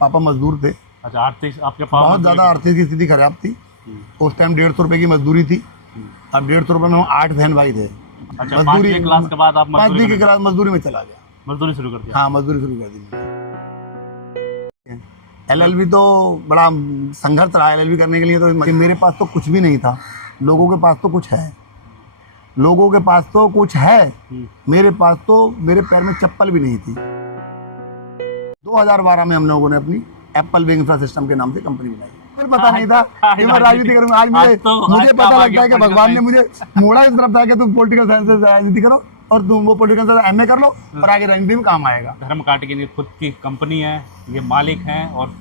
पापा मजदूर थे। अच्छा, आर्थिक आपके पापा बहुत ज़्यादा आर्थिक स्थिति खराब थी। उस टाइम 150 रुपये की मजदूरी थी। अब 150 रुपये में हम 8 बहन भाई थे। अच्छा, मजदूरी 5वीं क्लास के बाद आप 5वीं की क्लास मजदूरी में चला गया। मजदूरी शुरू कर दिया? हाँ, मजदूरी शुरू कर दी। LLB तो बड़ा संघर्ष रहा LLB करने के लिए। तो मेरे पास तो कुछ भी नहीं था, लोगों के पास तो कुछ है। लोगों के पास तो कुछ है, मेरे पास तो मेरे पैर में चप्पल भी नहीं थी। 2012 में हम लोगों ने अपनी एप्पल वे इंफ्रा सिस्टम के नाम से कंपनी बनाई। फिर पता नहीं था कि मैं राजनीति करूंगा। आज मुझे पता लगता है कि भगवान ने मुझे मोड़ा इस तरफ था कि तुम पॉलिटिकल साइंस से राजनीति करो और तुम वो पॉलिटिकल साइंस MA कर लो और आगे राजनीति में काम आएगा। धर्म कांटे की खुद की कंपनी है, ये मालिक हैं और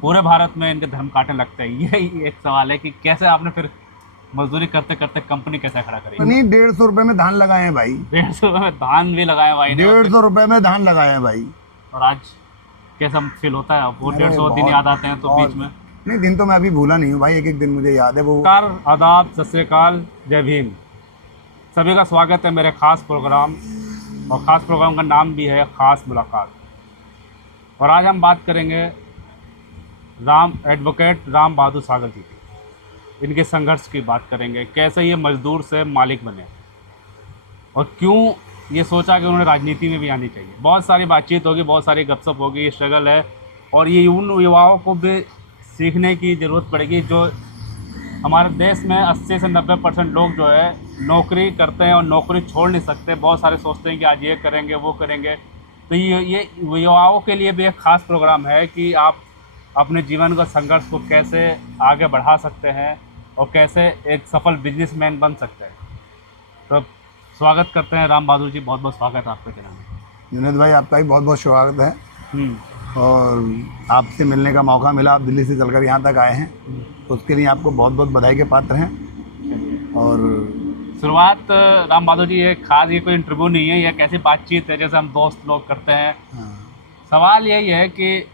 पूरे भारत में इनके धर्म कांटे लगते हैं। यही एक सवाल है कि कैसे आपने फिर मजदूरी करते करते कंपनी कैसे खड़ा करी? नहीं, 150 रुपए में धान लगाए हैं भाई। 150 रुपये में धान भी लगाए भाई ने? 150 रुपए में धान लगाए हैं भाई। और आज कैसा फील होता है? वो 150 दिन याद आते हैं तो बीच में? नहीं, दिन तो मैं अभी भूला नहीं हूँ भाई, एक एक दिन मुझे याद है वो। नमस्कार, आदाब, सत श्री अकाल, जय भीम। सभी का स्वागत है मेरे खास प्रोग्राम, और ख़ास प्रोग्राम का नाम भी है खास मुलाकात। और आज हम बात करेंगे एडवोकेट राम बहादुर सागर जी की। इनके संघर्ष की बात करेंगे, कैसे ये मजदूर से मालिक बने और क्यों ये सोचा कि उन्होंने राजनीति में भी आनी चाहिए। बहुत सारी बातचीत होगी, बहुत सारी गपशप होगी, ये स्ट्रगल है और ये उन युवाओं को भी सीखने की ज़रूरत पड़ेगी जो हमारे देश में 80 से 90% लोग जो है नौकरी करते हैं और नौकरी छोड़ नहीं सकते। बहुत सारे सोचते हैं कि आज ये करेंगे वो करेंगे। तो ये युवाओं के लिए भी एक ख़ास प्रोग्राम है कि आप अपने जीवन का संघर्ष को कैसे आगे बढ़ा सकते हैं और कैसे एक सफल बिजनेसमैन बन सकते हैं। तो स्वागत करते हैं राम बहादुर जी, बहुत बहुत स्वागत है आपके चैनल में। जुनैद भाई, आपका भी बहुत बहुत स्वागत है। और आपसे मिलने का मौका मिला, आप दिल्ली से चलकर यहाँ तक आए हैं, उसके लिए आपको बहुत बहुत बधाई के पात्र हैं। और शुरुआत राम बहादुर जी, ये खास ये कोई इंटरव्यू नहीं है, ये कैसी बातचीत है जैसे हम दोस्त लोग करते हैं। सवाल यही है कि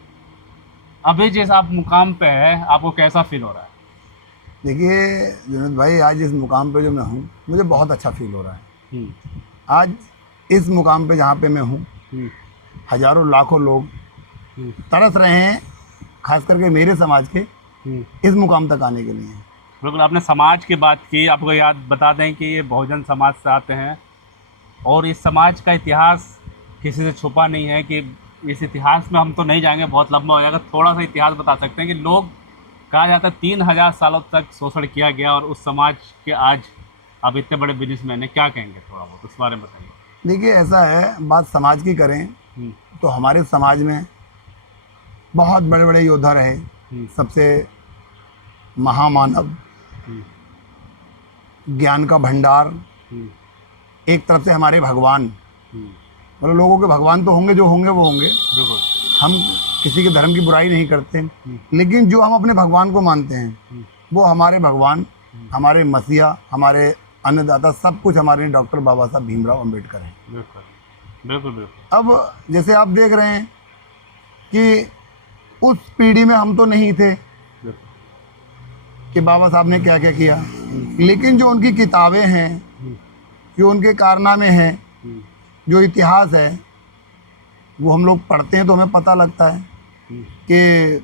अभी जिस आप मुकाम पे हैं आपको कैसा फील हो रहा है? देखिए जुनैद भाई, आज इस मुकाम पे जो मैं हूँ मुझे बहुत अच्छा फील हो रहा है। आज इस मुकाम पे जहाँ पे मैं हूँ, हजारों लाखों लोग तरस रहे हैं, खास करके मेरे समाज के इस मुकाम तक आने के लिए। बिल्कुल, आपने समाज की बात की। आपको याद बता दें कि ये बहुजन समाज से आते हैं और इस समाज का इतिहास किसी से छुपा नहीं है। कि इस इतिहास में हम तो नहीं जाएंगे, बहुत लंबा हो जाएगा। थोड़ा सा इतिहास बता सकते हैं कि लोग, कहा जाता है 3000 सालों तक शोषण किया गया और उस समाज के आज आप इतने बड़े बिजनेसमैन हैं, क्या कहेंगे? थोड़ा बहुत उस बारे में बताइए। देखिए, ऐसा है, बात समाज की करें तो हमारे समाज में बहुत बड़े बड़े योद्धा रहे। सबसे महामानव, ज्ञान का भंडार, एक तरफ से हमारे भगवान। मतलब लोगों के भगवान तो होंगे, जो होंगे वो होंगे। बिल्कुल, हम किसी के धर्म की बुराई नहीं करते, लेकिन जो हम अपने भगवान को मानते हैं वो हमारे भगवान, हमारे मसीहा, हमारे अन्नदाता, सब कुछ हमारे डॉक्टर बाबा साहब भीमराव अम्बेडकर हैं। बिल्कुल, बिल्कुल, बिल्कुल। अब जैसे आप देख रहे हैं कि उस पीढ़ी में हम तो नहीं थे कि बाबा साहब ने क्या क्या किया, लेकिन जो उनकी किताबें हैं, जो उनके कारनामे हैं, जो इतिहास है, वो हम लोग पढ़ते हैं तो हमें पता लगता है कि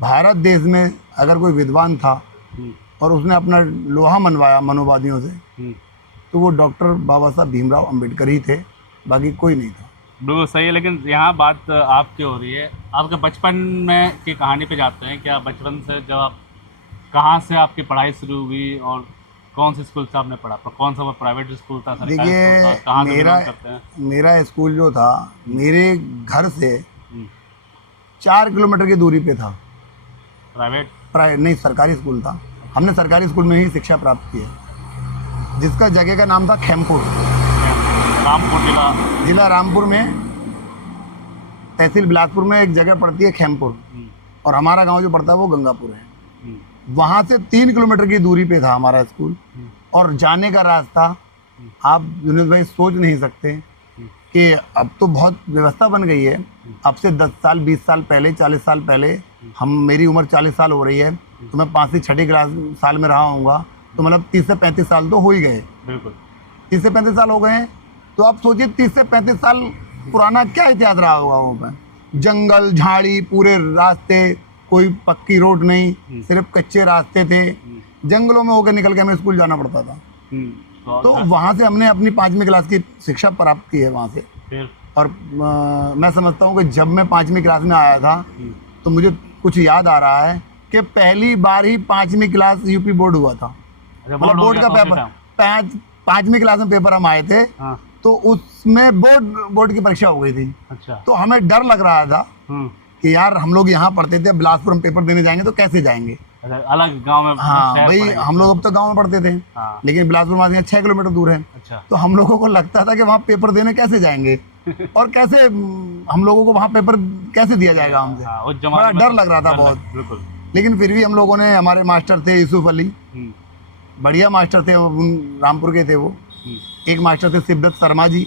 भारत देश में अगर कोई विद्वान था और उसने अपना लोहा मनवाया मनोवादियों से, तो वो डॉक्टर बाबा साहब भीमराव अम्बेडकर ही थे, बाकी कोई नहीं था। बिल्कुल सही है। लेकिन यहाँ बात आपकी हो रही है, आपके बचपन में की कहानी पे जाते हैं। क्या बचपन से जब आप, कहाँ से आपकी पढ़ाई शुरू हुई और कौन से स्कूल से आपने पढ़ा? कौन सा वो प्राइवेट स्कूल था, सरकारी स्कूल था? कहाँ से बिलोंग करते हैं? मेरा स्कूल जो था मेरे घर से 4 किलोमीटर की दूरी पे था। प्राइवेट नहीं, सरकारी स्कूल था। हमने सरकारी स्कूल में ही शिक्षा प्राप्त की है, जिसका जगह का नाम था खेमपुर। रामपुर जिला रामपुर में, तहसील बिलासपुर में एक जगह पड़ती है खेमपुर, और हमारा गांव जो पड़ता है वो गंगापुर है। वहाँ से 3 किलोमीटर की दूरी पे था हमारा स्कूल। और जाने का रास्ता आप जुनैद भाई सोच नहीं सकते कि अब तो बहुत व्यवस्था बन गई है। अब से 10 साल 20 साल पहले, 40 साल पहले, मेरी उम्र 40 साल हो रही है, तो मैं 5 से 6 क्लास साल में रहा हूँगा, तो मतलब 30 से 35 साल तो हो ही गए। बिल्कुल, 30 से 35 साल हो गए हैं। तो आप सोचिए 30 से 35 साल पुराना क्या इतिहास रहा होगा वहाँ पर। जंगल झाड़ी पूरे रास्ते, कोई पक्की रोड नहीं, सिर्फ कच्चे रास्ते थे। जंगलों में होकर निकल के हमें स्कूल जाना पड़ता था। तो वहाँ से हमने अपनी 5वीं क्लास की शिक्षा प्राप्त की है वहाँ से। फिर और मैं समझता हूँ कि जब मैं 5वीं क्लास में आया था तो मुझे कुछ याद आ रहा है कि पहली बार ही 5वीं क्लास यूपी बोर्ड हुआ था। अच्छा, मतलब बोर्ड का पेपर 5वीं क्लास में पेपर हम आए थे। हाँ। तो उसमें बोर्ड की परीक्षा हो गई थी। अच्छा। तो हमें डर लग रहा था कि यार हम लोग यहाँ पढ़ते थे, बिलासपुर हम पेपर देने जाएंगे तो कैसे जाएंगे। अच्छा, अलग गांव में। हाँ शहर भाई, पड़ेगा। हम लोग अब तो गांव में पढ़ते थे। हाँ। लेकिन बिलासपुर वहाँ से 6 किलोमीटर दूर है। अच्छा। तो हम लोगों को लगता था कि वहाँ पेपर देने कैसे जाएंगे और कैसे हम लोगों को वहाँ पेपर कैसे दिया जाएगा हमसे। हाँ, उस बड़ा जमाने में डर तो लग रहा था डर बहुत। बिल्कुल। लेकिन फिर भी हम लोगों ने, हमारे मास्टर थे यूसुफ अली, बढ़िया मास्टर थे, रामपुर के थे वो। एक मास्टर थे सिद्दत शर्मा जी,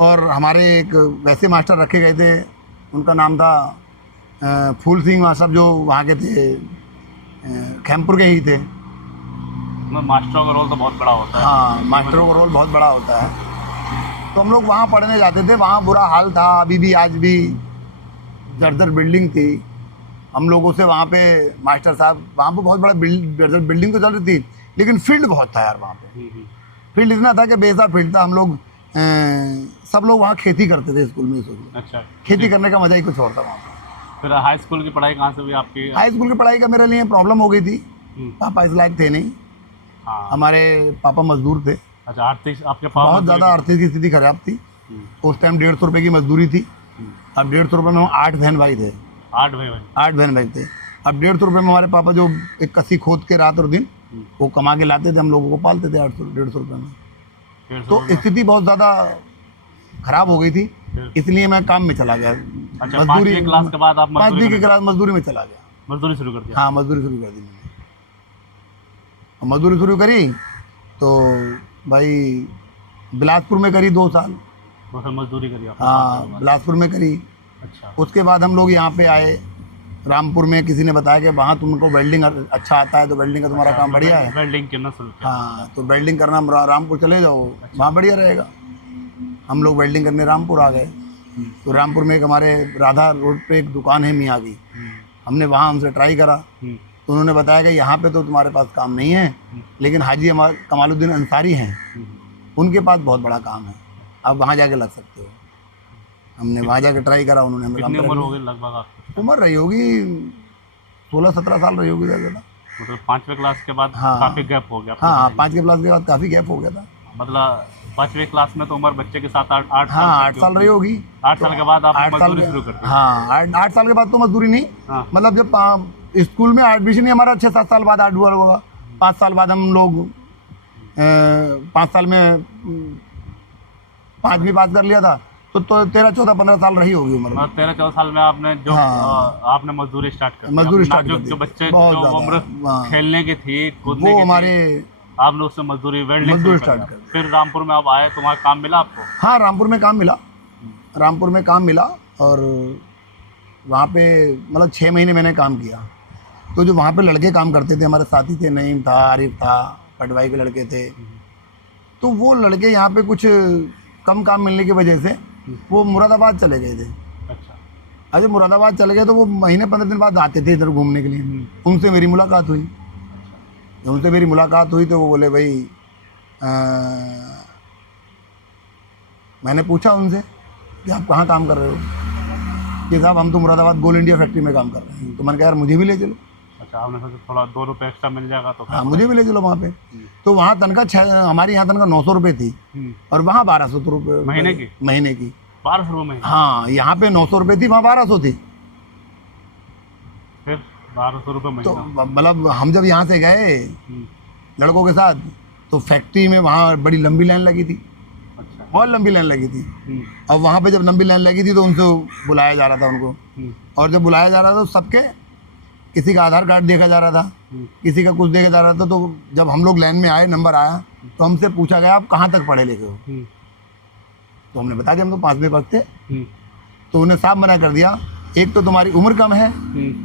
और हमारे एक वैसे मास्टर रखे गए थे, उनका नाम था फूल सिंह मास्टर, जो वहाँ के थे, खैमपुर के ही थे। मास्टरों का रोल तो बहुत बड़ा होता है। हाँ, मास्टरों का रोल बहुत बड़ा होता है। तो हम लोग वहाँ पढ़ने जाते थे, वहाँ बुरा हाल था, अभी भी आज भी जर्जर बिल्डिंग थी। हम लोगों से वहाँ पे मास्टर साहब, वहाँ पे बहुत बड़ा जर्जर बिल्डिंग तो चल रही थी, लेकिन फील्ड बहुत था यार वहाँ पे। फील्ड इतना था कि बेहद फील्ड था। हम लोग सब लोग वहाँ खेती करते थे स्कूल में। अच्छा। खेती करने का मजा ही कुछ और था वहाँ पे। फिर हाई स्कूल की पढ़ाई कहाँ से हुई आपकी? हाई स्कूल की पढ़ाई का मेरे लिए प्रॉब्लम हो गई थी। पापा इस लायक थे नहीं। हाँ। हमारे पापा मजदूर थे। अच्छा, आर्थिक आपके पापा बहुत ज़्यादा आर्थिक स्थिति खराब थी। उस टाइम 150 रुपये की मजदूरी थी। अब 150 रुपये में हम 8 बहन भाई थे। 8 भाई? 8 बहन भाई थे। अब 150 रुपये में हमारे पापा जो एक कस्सी खोद के रात और दिन वो कमा के लाते थे, हम लोगों को पालते थे 150 रुपये में। तो स्थिति बहुत ज़्यादा खराब हो गई थी, इसलिए मैं काम में चला गया। अच्छा, 5वीं क्लास के बाद आप 5वीं की क्लास मजदूरी में चला गया। मजदूरी शुरू कर दिया? हाँ, मजदूरी शुरू कर दी मैंने। मजदूरी शुरू करी तो भाई बिलासपुर में करी 2 साल। तो फिर मजदूरी करी आपने? हाँ, बिलासपुर में करी। अच्छा। उसके बाद हम लोग यहाँ पे आए रामपुर में। किसी ने बताया कि वहाँ तुमको वेल्डिंग अच्छा आता है, तो वेल्डिंग का तुम्हारा काम बढ़िया है। वेल्डिंग करना शुरू किया? हाँ, तो वेल्डिंग करना रामपुर चले जाओ, वहाँ बढ़िया रहेगा। हम लोग वेल्डिंग करने रामपुर आ गए। तो रामपुर में एक हमारे राधा रोड पे एक दुकान है मियाँ की, हमने वहाँ हमसे ट्राई करा। तो उन्होंने बताया कि यहाँ पे तो तुम्हारे पास काम नहीं है, लेकिन हाजी कमालुद्दीन अंसारी हैं, उनके पास बहुत बड़ा काम है, आप वहाँ जाके लग सकते हो। हमने वहाँ जाके ट्राई करा, उन्होंने हमें काम कितनी करा। उम्र हो गई लगभग आपकी? उम्र रही होगी 16-17 साल रही होगी ज़्यादा। मतलब 5वीं क्लास के बाद हाँ। काफी गैप हो गया? हाँ, 5वीं क्लास के बाद काफ़ी गैप हो गया था। मतलब 5वीं क्लास में तो उम्र बच्चे के साथ 8 हाँ, 8 साल रही होगी। 8 साल के बाद आप 8 साल मजदूरी शुरू कर दी? हाँ, 8 साल के बाद तो मजदूरी नहीं। हाँ। मतलब जब स्कूल में एडमिशन ही हमारा 6-7 साल बाद हुआ होगा। 5 साल बाद हम लोग 5 साल में 5वीं पास कर लिया था, तो 13-14-15 साल रही होगी उम्र। 13-14 साल में आपने जो हाँ। आपने मजदूरी स्टार्ट कर दी? मजदूरी स्टार्ट कर दी। जो बच्चे बहुत जो ज़्यादा, उम्र हाँ। खेलने की थी, कूदने वो की हमारे थी, आपने उससे मजदूरी वेल्डिंग मजदूरी शुरू कर स्टार्ट दिया। कर फिर रामपुर में आप आए तो वहाँ काम मिला आपको? हाँ, रामपुर में काम मिला। रामपुर में काम मिला और वहाँ पे मतलब 6 महीने मैंने काम किया। तो जो वहाँ पे लड़के काम करते थे, हमारे साथी थे, नईम था, आरिफ था, पटवाई के लड़के थे। तो वो लड़के यहाँ पे कुछ कम काम मिलने की वजह से वो मुरादाबाद चले गए थे। अच्छा। अरे मुरादाबाद चले गए तो वो महीने 15 दिन बाद आते थे इधर घूमने के लिए। उनसे मेरी मुलाकात हुई। जब उनसे मेरी मुलाकात हुई तो वो बोले भाई मैंने पूछा उनसे कि आप कहाँ काम कर रहे हो? कि साहब हम तो मुरादाबाद गोल इंडिया फैक्ट्री में काम कर रहे हैं। तो मैंने कहा यार मुझे भी ले चलो। अच्छा, आपने सोचा थोड़ा 2 रुपये एक्स्ट्रा मिल जाएगा तो? हाँ, मुझे भी ले चलो वहाँ पे। तो वहाँ तनख्वाह हमारे यहाँ तनख्वाह 900 रुपये थी और वहाँ 1200 रुपये महीने की? महीने की 1200 रुपये महीने? हाँ, यहाँ पे 900 रुपये थी, वहाँ 1200 थी। फिर 1200 रुपये तो महीना? मतलब हम जब यहाँ से गए लड़कों के साथ तो फैक्ट्री में वहाँ बड़ी लंबी लाइन लगी थी। अच्छा। बहुत लंबी लाइन लगी थी। और वहाँ पे जब लंबी लाइन लगी थी तो उनसे बुलाया जा रहा था उनको। और जब बुलाया जा रहा था तो सबके किसी का आधार कार्ड देखा जा रहा था, किसी का कुछ देखा जा रहा था। तो जब हम लोग लाइन में आए, नंबर आया तो हमसे पूछा गया आप कहाँ तक पढ़े लिखे हो? तो हमने बताया कि हम तो 5वीं पास थे। तो उन्हें साफ मना कर दिया, एक तो तुम्हारी उम्र कम है,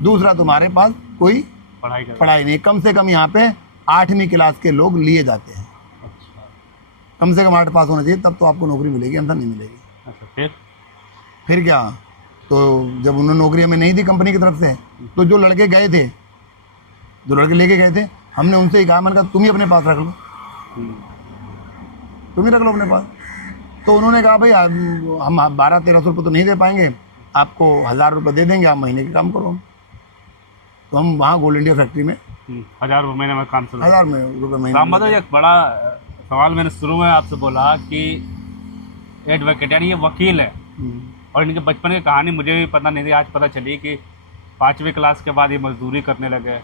दूसरा तुम्हारे पास कोई पढ़ाई नहीं। कम से कम यहाँ पे 8वीं क्लास के लोग लिए जाते हैं। अच्छा। कम से कम 8 पास होना चाहिए, तब तो आपको नौकरी मिलेगी, अंदर नहीं मिलेगी। अच्छा। फिर क्या? तो जब उन्होंने नौकरी हमें नहीं दी कंपनी की तरफ से, तो जो लड़के गए थे, जो लड़के लेके गए थे, हमने उनसे ही कहा, मैंने कहा तुम ही अपने पास रख लो, तुम ही रख लो अपने पास। तो उन्होंने कहा भाई हम 1200-1300 रुपये तो नहीं दे पाएंगे, आपको 1000 रुपये दे देंगे, आप महीने के काम करो। तो हम वहाँ गोल्ड इंडिया फैक्ट्री में 1000 रुपये महीने में काम शुरू। 1000 रुपये महीने। राम बहादुर, एक बड़ा सवाल मैंने शुरू में आपसे बोला कि एडवोकेट यानी ये वकील है, और इनके बचपन की कहानी मुझे भी पता नहीं थी, आज पता चली कि 5वीं क्लास के बाद ये मजदूरी करने लगे।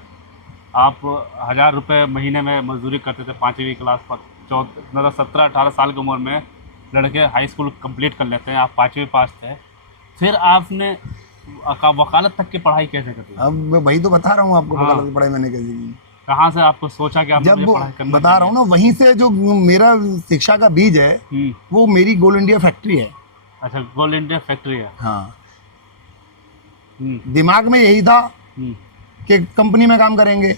आप 1000 रुपये महीने में मजदूरी करते थे 5वीं क्लास पर, 17-18 साल की उम्र में लड़के हाई स्कूल कंप्लीट कर लेते हैं, आप 5वीं पास थे। फिर आपने वकालत तक की पढ़ाई कैसे कर दी? अब मैं वही तो बता रहा हूँ आपको, हाँ। वकालत की पढ़ाई मैंने कैसे की। कहाँ से आपको सोचा कि आप जब मुझे पढ़ाई करना बता रहा हूँ ना, वहीं से जो मेरा शिक्षा का बीज है वो मेरी गोल्ड इंडिया फैक्ट्री है। अच्छा, गोल्ड इंडिया फैक्ट्री है। हाँ, दिमाग में यही था कि कंपनी में काम करेंगे,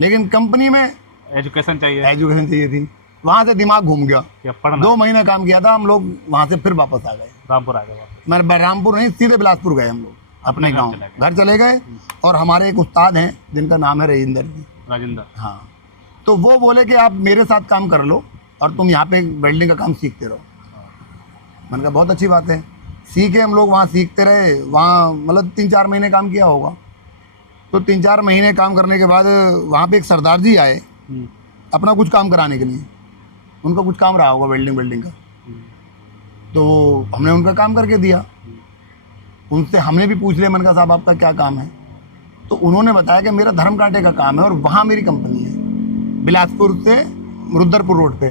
लेकिन कंपनी में एजुकेशन चाहिए, एजुकेशन चाहिए थी। वहाँ से दिमाग घूम गया, क्या पढ़ना। 2 महीने काम किया था हम लोग, वहाँ से फिर वापस आ गए। रामपुर आ गए वापस। मैं रामपुर नहीं, सीधे बिलासपुर गए हम लोग, अपने गाँव घर चले गए। और हमारे एक उस्ताद हैं जिनका नाम है राजेंद्र जी। राजेंद्र, हाँ, तो वो बोले कि आप मेरे साथ काम कर लो और तुम यहाँ पे वेल्डिंग का काम सीखते रहो। मैंने कहा बहुत अच्छी बात है। सीखे हम लोग, वहाँ सीखते रहे, वहाँ मतलब 3-4 महीने काम किया होगा। तो 3-4 महीने काम करने के बाद वहाँ पे एक सरदार जी आए अपना कुछ काम कराने के लिए, उनका कुछ काम रहा होगा वेल्डिंग का। तो हमने उनका काम करके दिया। उनसे हमने भी पूछ लिया, मैंने कहा साहब आपका क्या काम है? तो उन्होंने बताया कि मेरा धर्म कांटे का काम है और वहाँ मेरी कंपनी है, बिलासपुर से रुद्रपुर रोड पे।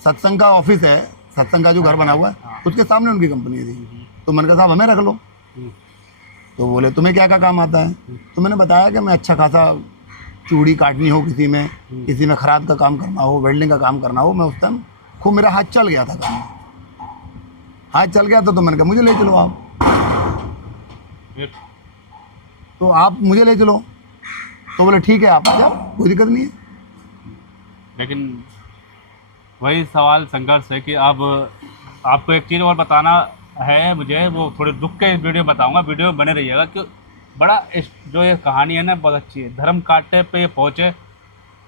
सत्संग का ऑफिस है, सत्संग का जो घर बना हुआ है उसके सामने उनकी कंपनी थी। तो मैंने कहा साहब हमें रख लो। तो बोले तुम्हें क्या क्या काम आता है? तो मैंने बताया कि मैं अच्छा खासा चूड़ी काटनी हो किसी में खराद का काम करना हो, वेल्डिंग का काम करना हो। मैं उस टाइम खूब मेरा हाथ चल गया था काम में, हाथ चल गया था। तो मैंने कहा मुझे ले चलो आप, तो आप मुझे ले चलो। तो बोले ठीक है आप आ जाओ, कोई दिक्कत नहीं है। लेकिन वही सवाल संघर्ष है कि अब आपको एक चीज़ और बताना है मुझे, वो थोड़े दुख के वीडियो बताऊंगा, वीडियो में बने रहिएगा। कि बड़ा जो ये कहानी है ना बहुत अच्छी है। धर्म कांटे पे ये पहुँचे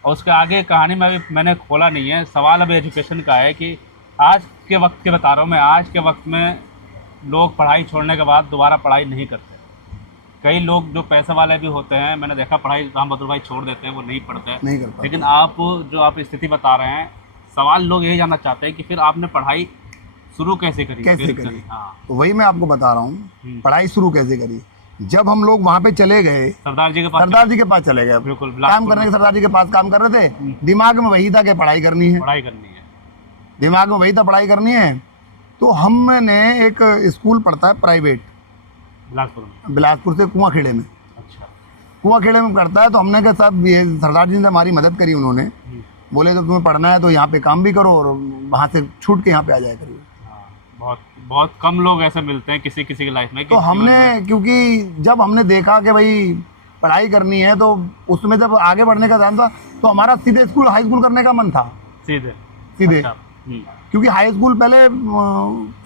और उसके आगे कहानी में अभी मैंने खोला नहीं है। सवाल अभी एजुकेशन का है कि आज के वक्त के बता रहा हूँ मैं, आज के वक्त में लोग पढ़ाई छोड़ने के बाद दोबारा पढ़ाई नहीं करते। कई लोग जो पैसे वाले भी होते हैं, मैंने देखा पढ़ाई राम बहादुर भाई छोड़ देते हैं, वो नहीं पढ़ते नहीं कर पाते। लेकिन आप जो आप स्थिति बता रहे हैं, सवाल लोग यही जानना चाहते हैं कि फिर आपने पढ़ाई शुरू कैसे करी? हाँ, तो वही मैं आपको बता रहा हूँ, पढ़ाई शुरू कैसे करी। जब हम लोग वहाँ पे चले गए, सरदार जी के पास चले गए, बिल्कुल काम करने के, सरदार जी के पास काम कर रहे थे। दिमाग में वही था कि पढ़ाई करनी है, दिमाग में वही था पढ़ाई करनी है। तो हमने एक स्कूल पढ़ता है प्राइवेट बिलासपुर से कुआंखेड़े में। अच्छा, कुआंखेड़े में करता है। तो हमने कहा साहब ये सरदार जी ने हमारी मदद करी। उन्होंने बोले जब तुम्हें पढ़ना है तो यहाँ पे काम भी करो और वहाँ से छूट के यहाँ पे आ जाया करिए। बहुत बहुत कम लोग ऐसे मिलते हैं किसी की लाइफ में। तो हमने, क्योंकि जब हमने देखा कि भाई पढ़ाई करनी है, तो उसमें जब आगे बढ़ने का टाइम था तो हमारा सीधे स्कूल हाई स्कूल करने का मन था। सीधे अच्छा, क्योंकि हाई स्कूल पहले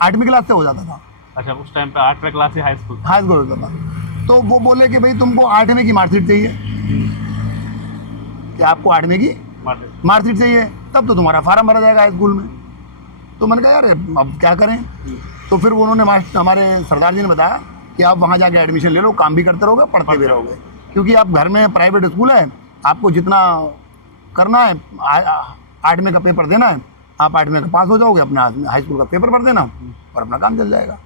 8वीं क्लास से हो जाता था। अच्छा, उस टाइम पे 8वीं क्लास से हाई स्कूल होता था। तो वो बोले कि भाई तुमको 8वीं की मार्कशीट चाहिए, कि आपको 8वीं की मार्कशीट चाहिए, तब तो तुम्हारा फार्म भरा जाएगा हाई स्कूल में। तो मैंने कहा यार अब क्या करें? तो फिर उन्होंने हमारे सरदार जी ने बताया कि आप वहाँ जाके एडमिशन ले लो, काम भी करते रहोगे, पढ़ते भी रहोगे। क्योंकि आप घर में प्राइवेट स्कूल है, आपको जितना करना है 8वीं का पेपर देना है, आप 8वीं का पास हो जाओगे, अपना हाई स्कूल का पेपर भर देना और अपना काम चल जाएगा।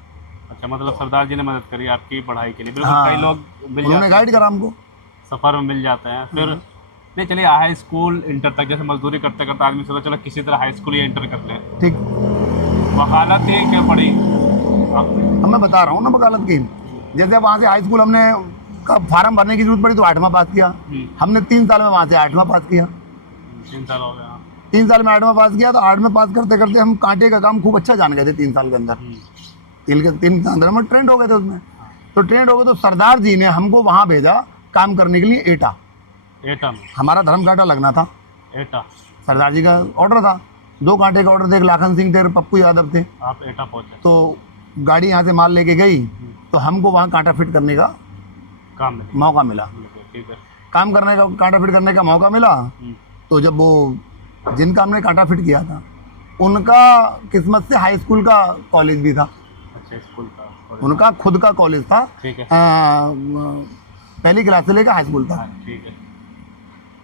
अच्छा, मतलब सरदार जी ने मदद करी आपकी पढ़ाई के लिए। बिल्कुल, हाँ, कई लोग उन्होंने गाइड करा हमको, सफ़र में मिल जाते हैं। फिर नहीं, चलिए हाई स्कूल इंटर तक, जैसे मजदूरी करते करते आदमी सोचा चलो किसी तरह हाई स्कूल या इंटर कर लें। ठीक, वकालत ये क्या पड़ी अब मैं बता रहा हूँ ना वकालत की। जैसे वहाँ से हाई स्कूल हमने का फार्म भरने की जरूरत पड़ी तो 8वां पास किया हमने। 3 साल में वहाँ से 8वां पास किया। 3 साल हो गया। 3 साल में 8वां पास किया। तो 8वें पास करते करते हम कांटे का काम खूब अच्छा जान गए थे 3 साल के अंदर। 3 साल अंदर में ट्रेंड हो गए थे उसमें। तो ट्रेंड हो गए तो सरदार जी ने हमको वहाँ भेजा काम करने के लिए एटा में। हमारा धर्म कांटा लगना था, एटा सरदार जी का ऑर्डर था। 2 कांटे का ऑर्डर थे, एक लाखन सिंह थे, पप्पू यादव थे। आप एटा पहुंचे। तो गाड़ी यहाँ से माल लेके गई तो हमको वहाँ कांटा फिट करने का काम मिले मौका मिला, ठीक है। काम करने का, कांटा फिट करने का मौका मिला। तो जब वो जिनका हमने कांटा फिट किया था उनका किस्मत से हाई स्कूल का कॉलेज भी था, अच्छा स्कूल का कॉलेज। उनका खुद का कॉलेज था, ठीक है। पहली क्लास से लेकर हाई स्कूल था। ठीक है।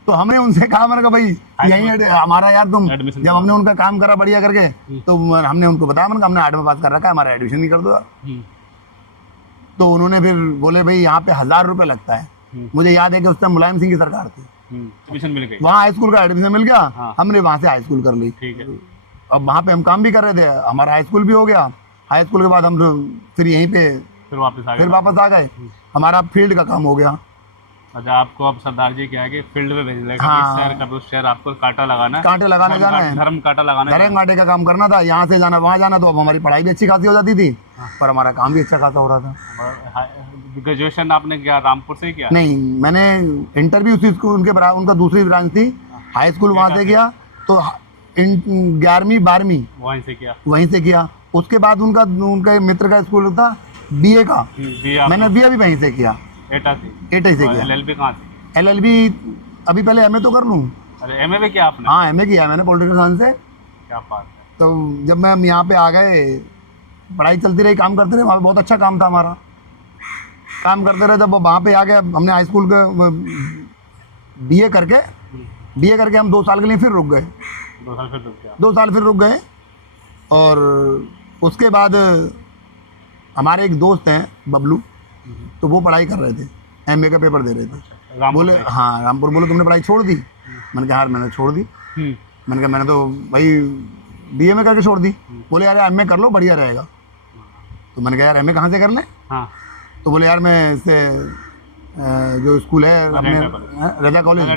तो हमने उनसे कहा, मैंने कहा भाई यही हमारा यार, तुम एडमिशन जब हमने उनका काम करा बढ़िया करके तो हमने उनको बताया, मैंने कहा हमने 8वीं पास कर रखा है, हमारा एडमिशन नहीं कर दो। तो उन्होंने फिर बोले भाई यहाँ पे 1000 रुपये लगता है। मुझे याद है कि उस टाइम मुलायम सिंह की सरकार थी, एडमिशन मिल गई, वहाँ हाई स्कूल का एडमिशन मिल गया। हाँ। हमने वहाँ से हाई स्कूल कर ली। ठीक है। अब वहाँ पे हम काम भी कर रहे थे, हमारा हाई स्कूल भी हो गया। हाई स्कूल के बाद हम फिर यहीं पे फिर वापस आ गए। फिर वापस आ गए, हमारा फील्ड का काम हो गया। अच्छा, आपको अब सरदार जी क्या है कि फील्ड में भेज लेगा, हाँ। इस शहर का उस शहर आपको कांटा लगाना है, कांटे लगाने जाना है, धर्म कांटा लगाना है। धर्म कांटे का काम करना था, यहाँ से जाना वहाँ जाना। तो अब हमारी पढ़ाई भी अच्छी खासी हो जाती थी, पर हमारा काम भी अच्छा खासा हो रहा था। और ग्रेजुएशन आपने क्या रामपुर से ही किया? नहीं, मैंने इंटरव्यू उसी स्कूल उनका दूसरी ब्रांच थी, हाई स्कूल वहाँ से किया। तो 11वीं 12वीं वहीं से किया। वहीं से किया। उसके बाद उनका मित्र का स्कूल था BA का, मैंने BA भी वहीं से किया, एटा से किया। LLB कहाँ से? LLB अभी पहले MA तो कर लूँ। अरे MA भी किया आपने? हाँ, MA किया मैंने पॉलिटिकल साइंस से। क्या बात है। तो जब मैं यहाँ पे आ गए, पढ़ाई चलती रही, काम करते रहे, वहाँ पे बहुत अच्छा काम था हमारा, काम करते रहे। जब वहाँ पे आ गए, हमने हाई स्कूल के BA करके हम 2 साल के लिए फिर रुक गए। 2 साल फिर रुक गया। 2 साल फिर रुक गए। और उसके बाद हमारे एक दोस्त हैं बबलू, तो वो पढ़ाई कर रहे थे, MA का पेपर दे रहे थे। बोले हाँ रामपुर, बोले तुमने पढ़ाई छोड़ दी? मैंने कहा हाँ मैंने छोड़ दी। मैंने कहा मैंने तो भाई BA में करके छोड़ दी। बोले यार MA कर लो, बढ़िया रहेगा। तो मैंने कहा यार MA कहाँ से कर लें? हाँ। तो बोले यार मैं इससे जो स्कूल है अपने रजा कॉलेज, रजा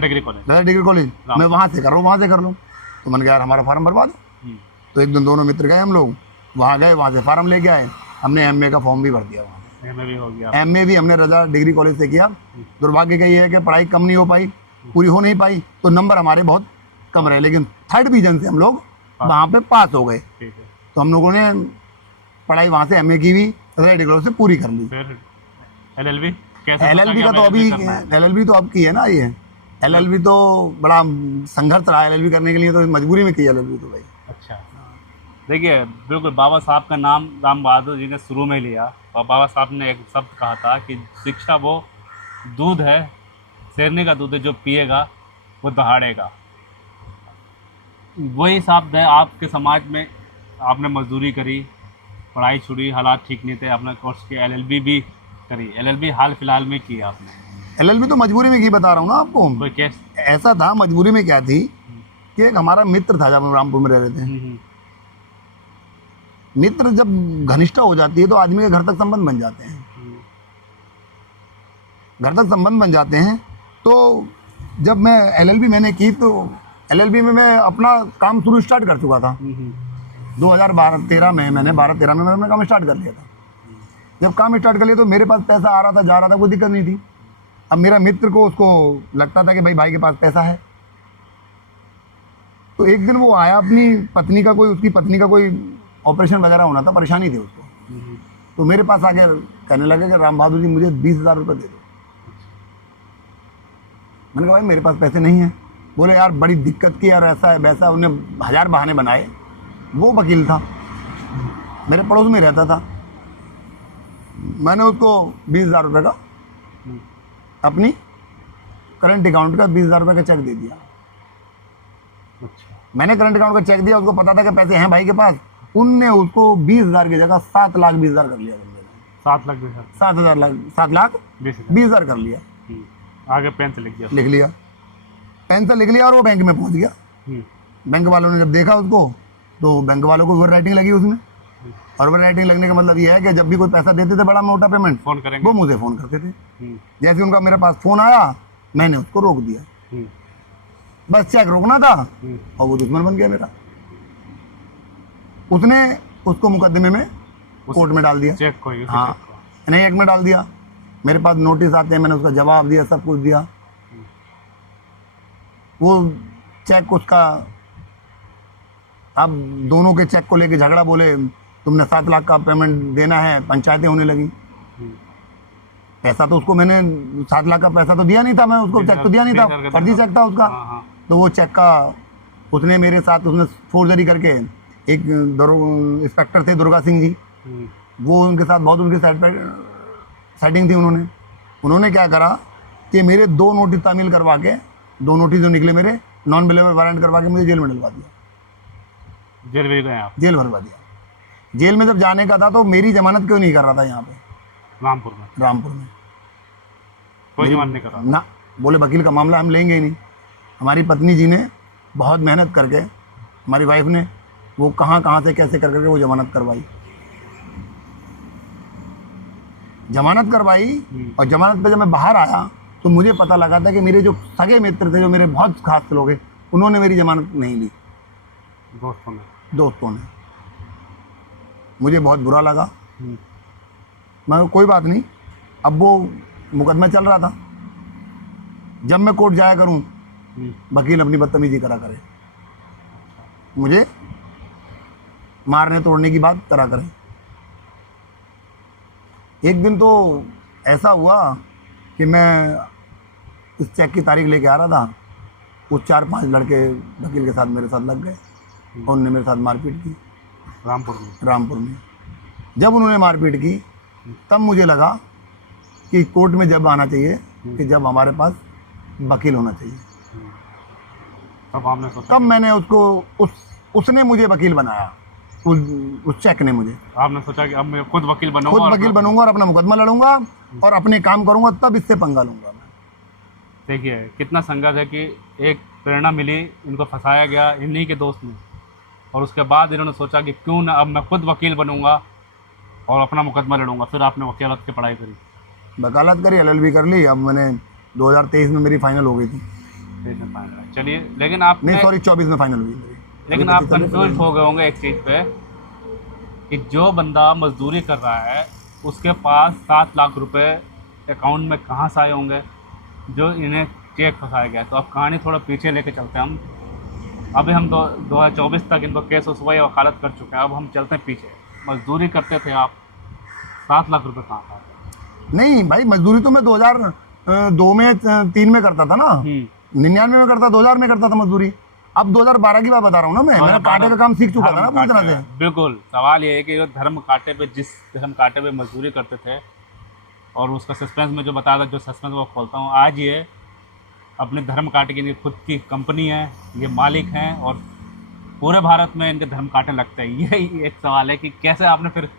डिग्री कॉलेज, मैं वहाँ से कर रहा हूँ, वहाँ से कर लो। तो मैंने कहा यार हमारा फार्म भरवा दो। तो एक दिन दोनों मित्र गए हम लोग, वहाँ गए, वहाँ से फार्म लेके आए, हमने MA का फॉर्म भी भर दिया। वहाँ MA भी हो गया। MA भी हमने रजा डिग्री कॉलेज से किया। दुर्भाग्य का ये है कि पढ़ाई कम नहीं हो पाई, पूरी हो नहीं पाई, तो नंबर हमारे बहुत कम रहे, लेकिन 3rd डिवीजन से हम लोग वहाँ पे पास हो गए। तो हम लोगों ने पढ़ाई वहाँ से MA की भी रजा डिग्री कॉलेज से पूरी कर ली। फिर LLB कैसे? LLB का तो अभी LLB तो अब की है ना, ये LLB तो बड़ा संघर्ष रहा LLB करने के लिए, तो मजबूरी में की LLB तो भाई। अच्छा, देखिए बिल्कुल बाबा साहब का नाम राम बहादुर जी ने शुरू में लिया, और बाबा साहब ने एक शब्द कहा था कि शिक्षा वो दूध है, शेरनी का दूध है, जो पिएगा वो दहाड़ेगा। वही शब्द है आपके समाज में। आपने मजदूरी करी, पढ़ाई छुड़ी, हालात ठीक नहीं थे, आपने कोर्स किया, LLB भी करी। LLB हाल फिलहाल में किया आपने? LLB तो मजबूरी में की, बता रहा हूँ ना आपको। कोई केस ऐसा था, मजबूरी में क्या थी कि एक हमारा मित्र था, जब हम रामपुर में रह रहे थे। मित्र जब घनिष्ठ हो जाती है तो आदमी के घर तक संबंध बन जाते हैं, घर तक संबंध बन जाते हैं। तो जब मैं LLB मैंने की, तो LLB में मैं अपना काम शुरू स्टार्ट कर चुका था। 2012-13 में मैंने 12-13 में मैंने काम स्टार्ट कर लिया था। जब काम स्टार्ट कर लिया तो मेरे पास पैसा आ रहा था, जा रहा था, कोई दिक्कत नहीं थी। अब मेरा मित्र को, उसको लगता था कि भाई के पास पैसा है। तो एक दिन वो आया, उसकी पत्नी का कोई ऑपरेशन वगैरह होना था, परेशानी थी उसको। तो मेरे पास आके कहने लगे कि राम बहादुर जी मुझे 20,000 रुपये दे दो। मैंने कहा भाई मेरे पास पैसे नहीं हैं। बोले यार बड़ी दिक्कत की यार, ऐसा है वैसा, उन्हें 1000 बहाने बनाए। वो वकील था, मेरे पड़ोस में रहता था। मैंने उसको 20,000 रुपये का, अपनी करंट अकाउंट का 20,000 रुपये का चेक दे दिया। मैंने करंट अकाउंट का चेक दिया, उसको पता था कि पैसे हैं भाई के पास। उनने उसको 20,000 की जगह 7,20,000 कर लिया। 7,20,000 कर लिया। आगे पेन से लिख लिया और वो बैंक में पहुंच गया। बैंक वालों ने जब देखा उसको, तो बैंक वालों को ओवर राइटिंग लगी उसमें। और ओवर राइटिंग लगने का मतलब ये है कि जब भी कोई पैसा देते थे बड़ा मोटा पेमेंट, फोन करेंगे, वो मुझे फ़ोन करते थे। जैसे उनका मेरे पास फ़ोन आया, मैंने उसको रोक दिया। बस चेक रोकना था, और वो दुश्मन बन गया मेरा। उसने उसको मुकदमे में, कोर्ट में डाल दिया। चेक को हाँ, नहीं, एक में डाल दिया। मेरे पास नोटिस आते हैं, मैंने उसका जवाब दिया, सब कुछ दिया। वो चेक उसका, अब दोनों के चेक को लेके झगड़ा, बोले तुमने 7 लाख का पेमेंट देना है, पंचायतें होने लगी। पैसा तो उसको मैंने 7 लाख का पैसा तो दिया नहीं था, मैं उसको चेक तो दिया नहीं था, फर्जी चेक था उसका। हाँ। तो वो चेक का उसने मेरे साथ उसने फोर्जरी करके, एक इंस्पेक्टर थे दुर्गा सिंह जी, वो उनके साथ बहुत उनके साइड पर सेटिंग थी। उन्होंने क्या करा कि मेरे 2 नोटिस तामील करवा के, 2 नोटिस जो निकले मेरे नॉन अवेलेबल वारंट करवा के मुझे जेल में डलवा दिया। जेल में गए आप? जेल भरवा दिया। जेल में जब जाने का था तो मेरी जमानत क्यों नहीं कर रहा था यहाँ पे रामपुर में? रामपुर में कोई जमानत नहीं कर रहा ना, बोले वकील का मामला हम लेंगे ही नहीं। हमारी पत्नी जी ने बहुत मेहनत करके, हमारी वाइफ ने, वो कहाँ से कैसे कर करके वो जमानत करवाई। और जमानत पे जब मैं बाहर आया तो मुझे पता लगा था कि मेरे जो सगे मित्र थे, जो मेरे बहुत खास लोग हैं, उन्होंने मेरी जमानत नहीं ली। दोस्तों ने। मुझे बहुत बुरा लगा। मैं कोई बात नहीं, अब वो मुकदमा चल रहा था, जब मैं कोर्ट जाया करूं वकील अपनी बदतमीजी करा करे, मुझे मारने तोड़ने की बात करा करे। एक दिन तो ऐसा हुआ कि मैं इस चेक की तारीख लेके आ रहा था, वो 4-5 लड़के वकील के साथ मेरे साथ लग गए और उन्होंने मेरे साथ मारपीट की रामपुर में। जब उन्होंने मारपीट की तब मुझे लगा कि कोर्ट में जब आना चाहिए कि जब हमारे पास वकील होना चाहिए। तब मैंने उसने मुझे वकील बनाया, उस चेक ने मुझे। आपने सोचा कि अब मैं खुद वकील बनूंगा और अपना मुकदमा लड़ूंगा और अपने काम करूंगा, तब इससे पंगा लूंगा मैं। देखिए कितना संघर्ष है कि एक प्रेरणा मिली, इनको फंसाया गया इन्हीं के दोस्त ने, और उसके बाद इन्होंने सोचा कि क्यों ना अब मैं खुद वकील बनूंगा और अपना मुकदमा लड़ूंगा। फिर आपने वकालत की पढ़ाई करी? वकालत करी, LLB कर ली। अब मैंने 2023 में मेरी फाइनल हो गई थी। चलिए, लेकिन आप नहीं, सॉरी 24 में फाइनल हुई मेरी। लेकिन आप कंफ्यूज हो गए होंगे एक चीज़ पे कि जो बंदा मजदूरी कर रहा है उसके पास 7 लाख रुपए अकाउंट में कहाँ से आए होंगे जो इन्हें चेक फंसाया गया। तो अब कहानी थोड़ा पीछे लेके चलते हैं हम। अभी हम 2024 तक इनको केस उसवा या वकालत कर चुके हैं। अब हम चलते हैं पीछे। मजदूरी करते थे आप, 7 लाख रुपए कहाँ था? नहीं भाई, मजदूरी तो मैं 2002 में 3 में करता था ना, 99 में करता, 2000 में करता था मजदूरी। अब 2012 की बात बता रहा हूँ ना, मैंने कांटे का काम सीख चुका था ना पूरी तरह से। बिल्कुल। सवाल ये है कि धर्म कांटे पे, जिस धर्म कांटे पे मजदूरी करते थे, और उसका सस्पेंस में जो बताया था, जो सस्पेंस वो खोलता हूँ, आज ये अपने धर्म कांटे की खुद की कंपनी है, ये मालिक हैं और पूरे भारत में इनके धर्म कांटे लगते हैं। यही एक सवाल है कि कैसे आपने फिर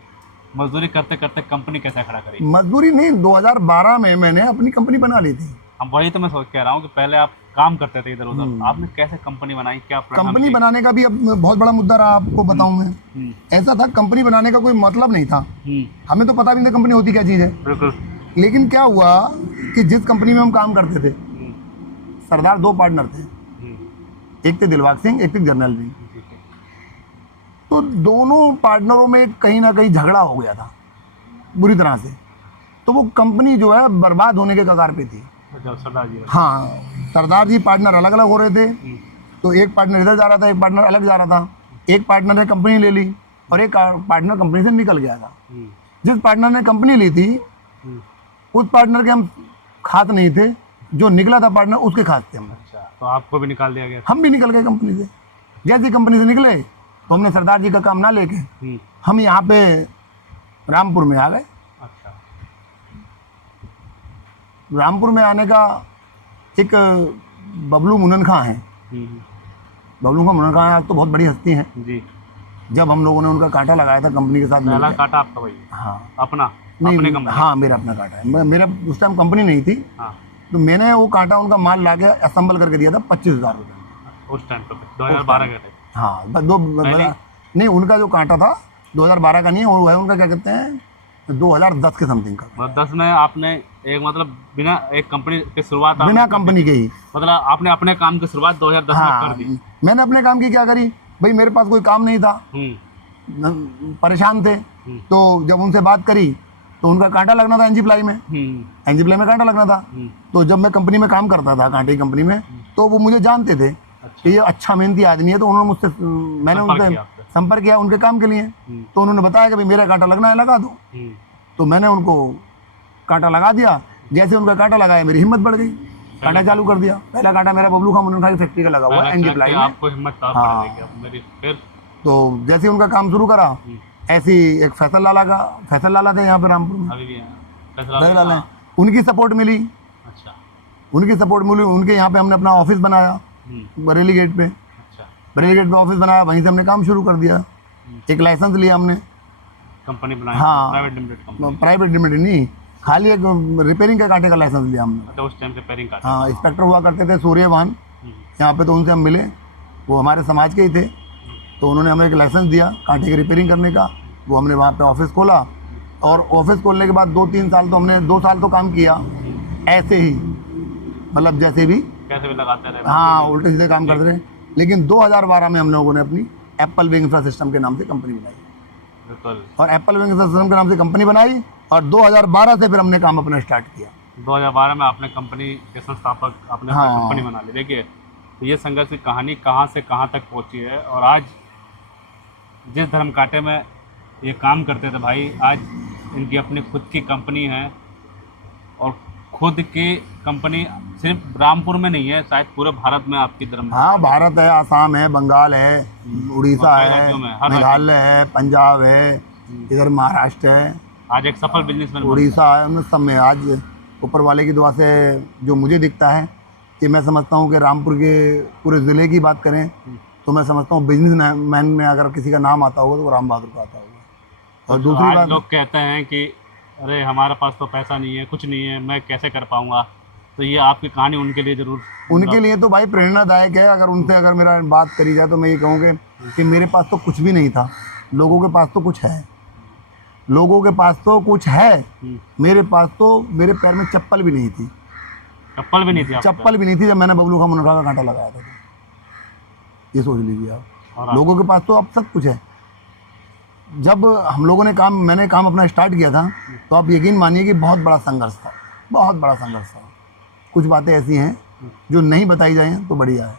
मजदूरी करते करते कंपनी कैसे खड़ा करी? मजदूरी नहीं, 2012 में मैंने अपनी कंपनी बना ली थी। हम वही तो मैं सोच कह रहा हूँ कि पहले आप काम करते थे इधर उधर, आपने कैसे कंपनी बनाई? क्या कंपनी बनाने का भी अब बहुत बड़ा मुद्दा रहा, आपको बताऊं मैं। ऐसा था, कंपनी बनाने का कोई मतलब नहीं था, हमें तो पता भी नहीं था कंपनी होती क्या चीज़ है। बिल्कुल। लेकिन क्या हुआ कि जिस कंपनी में हम काम करते थे, सरदार 2 पार्टनर थे, एक थे दिलबाग सिंह, एक थे जर्नल सिंह। तो दोनों पार्टनरों में कहीं ना कहीं झगड़ा हो गया था बुरी तरह से। तो वो कंपनी जो है बर्बाद होने के कगार पे थी। सरदार जी? हाँ, सरदार जी पार्टनर अलग अलग हो रहे थे। तो एक पार्टनर इधर जा रहा था, एक पार्टनर अलग जा रहा था। एक पार्टनर ने कंपनी ले ली और एक पार्टनर कंपनी से निकल गया था। जिस पार्टनर ने कंपनी ली थी उस पार्टनर के हम खात नहीं थे, जो निकला था पार्टनर उसके खात थे हम। अच्छा, तो आपको भी निकाल दिया गया? हम भी निकल गए कंपनी से। जैसे कंपनी से निकले तो हमने सरदार जी का काम ना लेके हम यहाँ पे रामपुर में आ गए। अच्छा। रामपुर में आने का एक बबलू मुनन खां है, बबलू खां मुनन खां आज तो बहुत बड़ी हस्ती हैं जी। जब हम लोगों ने उनका कांटा लगाया था कंपनी के साथ, पहला कांटा आपका वही? हाँ। अपना? नहीं, हाँ, मेरा अपना कांटा है। मेरा उस टाइम कंपनी नहीं थी। हाँ। तो मैंने वो कांटा उनका माल ला के असेंबल करके दिया था 25,000 रुपये उस टाइम पे 2012 के थे? हाँ, नहीं, उनका जो कांटा था 2012 का नहीं है, वो है उनका क्या कहते हैं 2010 के समथिंग का। 10 में आपने एक मतलब बिना एक कंपनी की शुरुआत, बिना कंपनी के ही, मतलब आपने अपने काम की शुरुआत 2010 में कर दी? मैंने अपने काम की क्या करी भाई, मेरे पास कोई काम नहीं था, परेशान थे। तो जब उनसे बात करी तो उनका कांटा लगना था एनजी प्लाई में, एनजी प्लाई में कांटा लगना था। तो जब मैं कंपनी में काम करता था, कांटे की कंपनी में, तो वो मुझे जानते थे कि ये अच्छा मेहनती आदमी है। तो उन्होंने मुझसे, मैंने उनसे संपर्क किया उनके काम के लिए। तो उन्होंने बताया कि भाई मेरा कांटा लगना है, लगा दो। तो मैंने उनको कांटा लगा दिया। जैसे उनका कांटा लगाया मेरी हिम्मत बढ़ गई, कांटा चालू कर दिया। पहला कांटा मेरा बबलू खान मुनन खान की फैक्ट्री का लगा हुआ है एनजी प्लाई में। आपको हिम्मत तब हाँ। बढ़ेगी अब मेरी फिर। तो जैसे ही उनका काम शुरू करा, ऐसी एक फैसल लाला थे यहाँ पे रामपुर में, अभी भी हैं। फैसल लाला हैं। उनकी सपोर्ट मिली, अच्छा। उनकी सपोर्ट मिली। उनके यहाँ पे हमने अपना ऑफिस बनाया बरेली गेट पे। अच्छा। बरेली गेट पे ऑफिस बनाया, वहीं से हमने काम शुरू कर दिया। एक लाइसेंस लिया हमने, कंपनी बनाई? हाँ। Private limited company? Private limited नहीं, खाली एक रिपेयरिंग के कांटे का लाइसेंस लिया हमने। तो उस टाइम से पेरिंग का? हाँ, इंस्पेक्टर हुआ करते थे सूर्यवान यहाँ पे, तो उनसे हम मिले, वो हमारे समाज के ही थे। तो उन्होंने हमें एक लाइसेंस दिया कांटे की रिपेयरिंग करने का। वो हमने वहाँ पे ऑफिस खोला, और ऑफिस खोलने के बाद 2-3 साल तो हमने 2 साल तो काम किया ऐसे ही, मतलब जैसे भी, कैसे भी लगाते रहे। हाँ, उल्टे सीधे काम करते रहे। लेकिन 2012 में हम लोगों ने अपनी एप्पल विंग इंफ्रा सिस्टम के नाम से कंपनी बनाई, बिल्कुल। और एप्पल विंग इंफ्रा सिस्टम के नाम से कंपनी बनाई, और 2012 से फिर हमने काम अपना स्टार्ट किया। 2012 में आपने कंपनी के संस्थापक, आपने हाँ। कंपनी बना ली। देखिए, तो ये संघर्ष की कहानी कहाँ से कहाँ तक पहुँची है, और आज जिस धर्म कांटे में ये काम करते थे भाई, आज इनकी अपनी खुद की कंपनी है, और खुद की कंपनी सिर्फ रामपुर में नहीं है, शायद पूरे भारत में आपकी धर्म। हाँ, भारत है, आसाम है, बंगाल है, उड़ीसा और कई है, राज्यों में, हर मेघालय है, पंजाब है, इधर महाराष्ट्र है, आज एक सफल बिजनेसमैन। उड़ीसा है, उन सब में आज ऊपर वाले की दुआ से जो मुझे दिखता है कि मैं समझता हूँ कि रामपुर के पूरे ज़िले की बात करें तो मैं समझता हूँ बिजनेस मैन में अगर किसी का नाम आता होगा तो वो राम बहादुर का आता होगा। और दूसरी आज बात, लोग कहते हैं कि अरे हमारे पास तो पैसा नहीं है, कुछ नहीं है, मैं कैसे कर पाऊंगा। तो ये आपकी कहानी उनके लिए ज़रूर, उनके लिए तो भाई प्रेरणादायक है। अगर मेरा बात करी जाए तो मैं ये कहूँगा कि मेरे पास तो कुछ भी नहीं था, लोगों के पास तो कुछ है, लोगों के पास तो कुछ है, मेरे पास तो मेरे पैर में चप्पल भी नहीं थी। चप्पल भी नहीं थी आपके चप्पल भी नहीं थी जब मैंने बबलू खान मुनखा का कांटा लगाया था। ये सोच लीजिए आप, और लोगों के पास तो अब सब कुछ है। जब हम लोगों ने मैंने काम अपना स्टार्ट किया था, तो आप यकीन मानिए कि बहुत बड़ा संघर्ष था, बहुत बड़ा संघर्ष था। कुछ बातें ऐसी हैं जो नहीं बताई जाए तो बढ़िया है।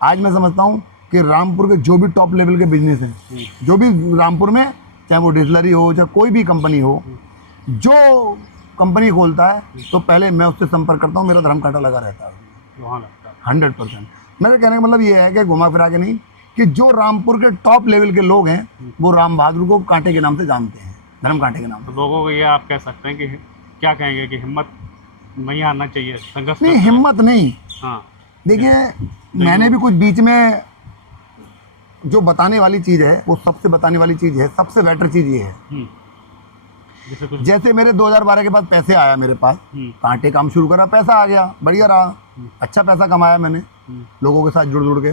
आज मैं समझता हूँ कि रामपुर के जो भी टॉप लेवल के बिजनेस हैं, जो भी रामपुर में, चाहे वो डिस्लरी हो, चाहे कोई भी कंपनी हो, जो कंपनी खोलता है तो पहले मैं उससे संपर्क करता हूँ, मेरा धर्म कांटा लगा रहता है वहाँ लगता है। 100%। मेरे कहने का मतलब ये है कि घुमा फिरा के नहीं, कि जो रामपुर के टॉप लेवल के लोग हैं वो राम बहादुर को कांटे के नाम से जानते हैं, धर्म कांटे के नाम से। तो लोगों को ये आप कह सकते हैं कि क्या कहेंगे कि हिम्मत नहीं हारना चाहिए, संघर्ष नहीं, करना हिम्मत नहीं। हाँ। देखिए, मैंने भी कुछ बीच में जो बताने वाली चीज़ है, वो सबसे बताने वाली चीज़ है, सबसे बेटर चीज़ ये है। जैसे कुछ, जैसे मेरे 2012 के बाद पैसे आया मेरे पास, कांटे काम शुरू करा, पैसा आ गया, बढ़िया रहा, अच्छा पैसा कमाया मैंने लोगों के साथ जुड़ के।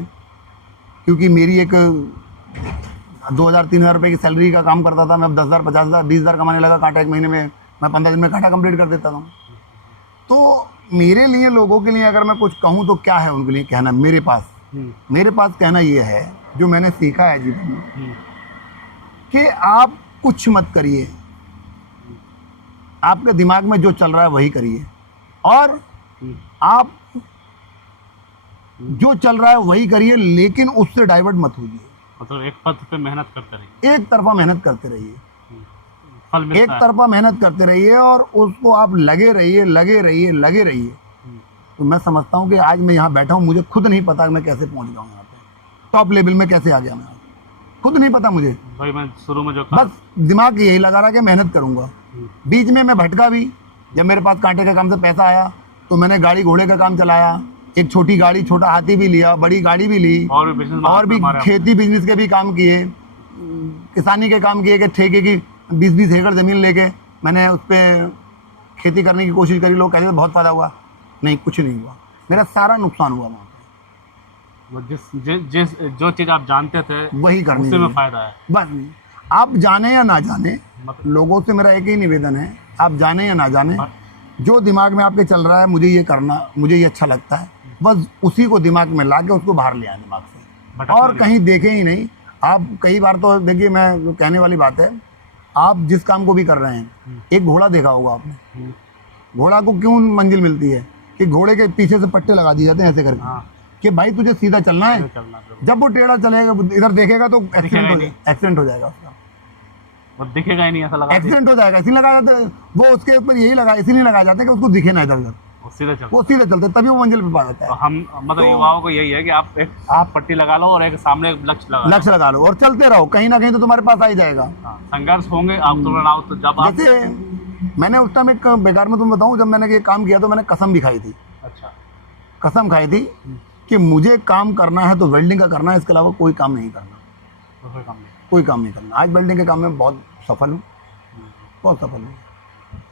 क्योंकि मेरी एक 2,000-3,000 रुपये की सैलरी का काम करता था, मैं अब 10,000, 50,000, 20,000 कमाने लगा कांटा। एक महीने में मैं 15 दिन में कांटा कंप्लीट कर देता था। तो मेरे लिए, लोगों के लिए अगर मैं कुछ कहूँ तो क्या है उनके लिए कहना, मेरे पास कहना ये है, जो मैंने सीखा है जीवन में, कि आप कुछ मत करिए, आपके दिमाग में जो चल रहा है वही करिए, और आप जो चल रहा है वही करिए, लेकिन उससे डाइवर्ट मत होइए। मतलब एक पथ पे मेहनत करते रहिए, एक तरफा मेहनत करते रहिए, फल मिलता एक है। तरफा मेहनत करते रहिए, और उसको आप लगे रहिए। तो मैं समझता हूँ कि आज मैं यहाँ बैठा हूँ, मुझे खुद नहीं पता कि मैं कैसे पहुँच गया हूँ यहाँ पे, टॉप लेवल में कैसे आ गया मैं, खुद नहीं पता मुझे। भाई मैं शुरू में जो कहा, बस दिमाग यही लगा रहा कि मेहनत करूँगा। बीच में मैं भटका भी, जब मेरे पास कांटे के काम से पैसा आया तो मैंने गाड़ी घोड़े का काम चलाया, एक छोटी गाड़ी, छोटा हाथी भी लिया, बड़ी गाड़ी भी ली, और भी बिजनेस, और भी खेती बिजनेस के भी काम किए, किसानी के काम किए, कि ठेके की 20-20 एकड़ ज़मीन लेके मैंने उस पर खेती करने की कोशिश करी। लोग कहते थे बहुत फ़ायदा हुआ, नहीं, कुछ नहीं हुआ, मेरा सारा नुकसान हुआ वहाँ पे। जो चीज़ आप जानते थे वही करनी उससे में है। फ़ायदा है। बस आप जाने या ना जाने, लोगों से मेरा एक ही निवेदन है, आप जाने या ना जाने, जो दिमाग में आपके चल रहा है, मुझे ये करना, मुझे ये अच्छा लगता है, बस उसी को दिमाग में ला के उसको बाहर ले आए दिमाग से, और कहीं देखें ही नहीं। आप कई बार तो देखिए, मैं जो कहने वाली बात है, आप जिस काम को भी कर रहे हैं, एक घोड़ा देखा होगा आपने, घोड़ा को क्यों मंजिल मिलती है, कि घोड़े के पीछे से पट्टे लगा दिए जाते हैं ऐसे करके, कि भाई तुझे सीधा चलना है। चलना तो जब वो टेढ़ा चलेगा, इधर देखेगा तो दिखेगा ही नहीं। एक्सीडेंट हो जाएगा उसका, वो दिखेगा ही नहीं, ऐसा लगा एक्सीडेंट हो जाएगा। इसीलिए लगाया जाता है, वो उसके ऊपर यही लगा, इसीलिए लगाया जाता है कि उसको दिखे ना इधर उधर, वो सीधा चल। वो सीधे चलते तभी वो मंजिल पे पा जाता तो है। हम मतलब युवाओं को यही है कि आप एक हाफ पट्टी लगा लो और एक सामने एक लक्ष्य लगा लो। लक्ष्य लगा लो और चलते रहो, कहीं ना कहीं तो तुम्हारे पास आ ही जाएगा। हाँ, संघर्ष होंगे आप तो बनाओ, तो जब आप जैसे मैंने उस टाइम एक बेकार में तुम्हें बताऊं, जब मैंने ये काम किया तो मैंने कसम भी खाई थी, अच्छा कसम खाई थी कि मुझे काम करना है तो वेल्डिंग का करना है, इसके अलावा कोई काम नहीं करना, तो कोई काम नहीं। कोई काम नहीं करना। आज वेल्डिंग के काम में बहुत सफल हूँ, बहुत सफल हूँ।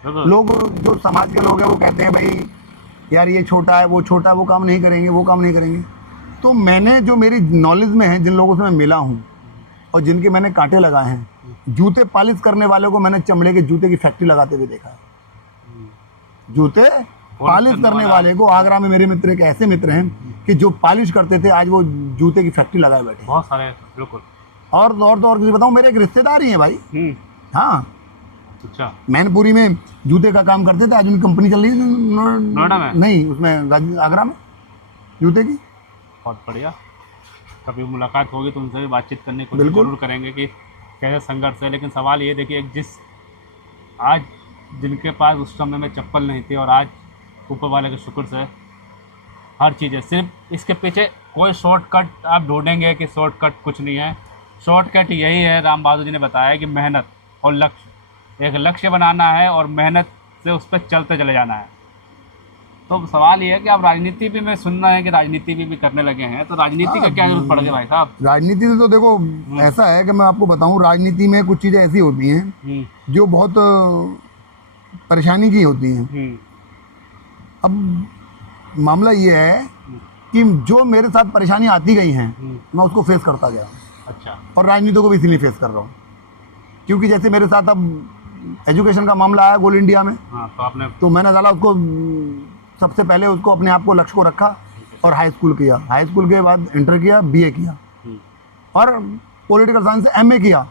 बिल्कुल। लोग जो समाज के लोग हैं वो कहते हैं भाई यार ये छोटा है, वो छोटा है, वो काम नहीं करेंगे, वो काम नहीं करेंगे। तो मैंने जो मेरी नॉलेज में है, जिन लोगों से मैं मिला हूँ और जिनके मैंने कांटे लगाए हैं, जूते पॉलिश करने वाले को मैंने चमड़े के जूते की फैक्ट्री लगाते हुए देखा है। जूते पॉलिश करने वाले को, आगरा में मेरे मित्र एक ऐसे मित्र हैं कि जो पॉलिश करते थे, आज वो जूते की फैक्ट्री लगाए बैठे हैं। बहुत सारे, बिल्कुल। और किसी बताऊँ, मेरे एक रिश्तेदार ही हैं भाई। हाँ, अच्छा, मैनपुरी में जूते का काम करते थे, आज उनकी कंपनी चल रही है नोएडा में? नहीं, उसमें आगरा में जूते की। बहुत बढ़िया। कभी मुलाकात होगी तो उनसे भी बातचीत करने की कोशिश बिल्कुल। जरूर करेंगे कि कैसे संघर्ष है। लेकिन सवाल ये देखिए, जिस आज जिनके पास उस समय में चप्पल नहीं थी और आज ऊपर वाले के शुक्र से हर चीज़ है। सिर्फ इसके पीछे कोई शॉर्टकट आप ढूंढेंगे कि शॉर्टकट कुछ नहीं है। शॉर्टकट यही है, राम बहादुर जी ने बताया कि मेहनत और लक्ष्य, एक लक्ष्य बनाना है और मेहनत से उस पर चलते चले जाना है। तो सवाल ये है कि आप राजनीति भी, मैं सुनना है कि राजनीति भी करने लगे हैं, तो राजनीति का क्या जरूरत पड़ गई भाई साहब? राजनीति से तो देखो ऐसा है कि मैं आपको बताऊं, राजनीति में कुछ चीज़ें ऐसी होती हैं जो बहुत परेशानी की होती हैं। अब मामला ये है कि जो मेरे साथ परेशानी आती गई हैं, मैं उसको फेस करता गया। अच्छा। और राजनीति को भी इसीलिए फेस कर रहा हूँ क्योंकि जैसे मेरे साथ अब एजुकेशन का मामला आया गोल इंडिया में, हाँ, तो आपने तो मैंने साला उसको सबसे पहले उसको अपने आप को लक्ष्य को रखा और हाई स्कूल किया। हाई स्कूल के बाद इंटर किया, बीए किया और पॉलिटिकल साइंस से एमए किया।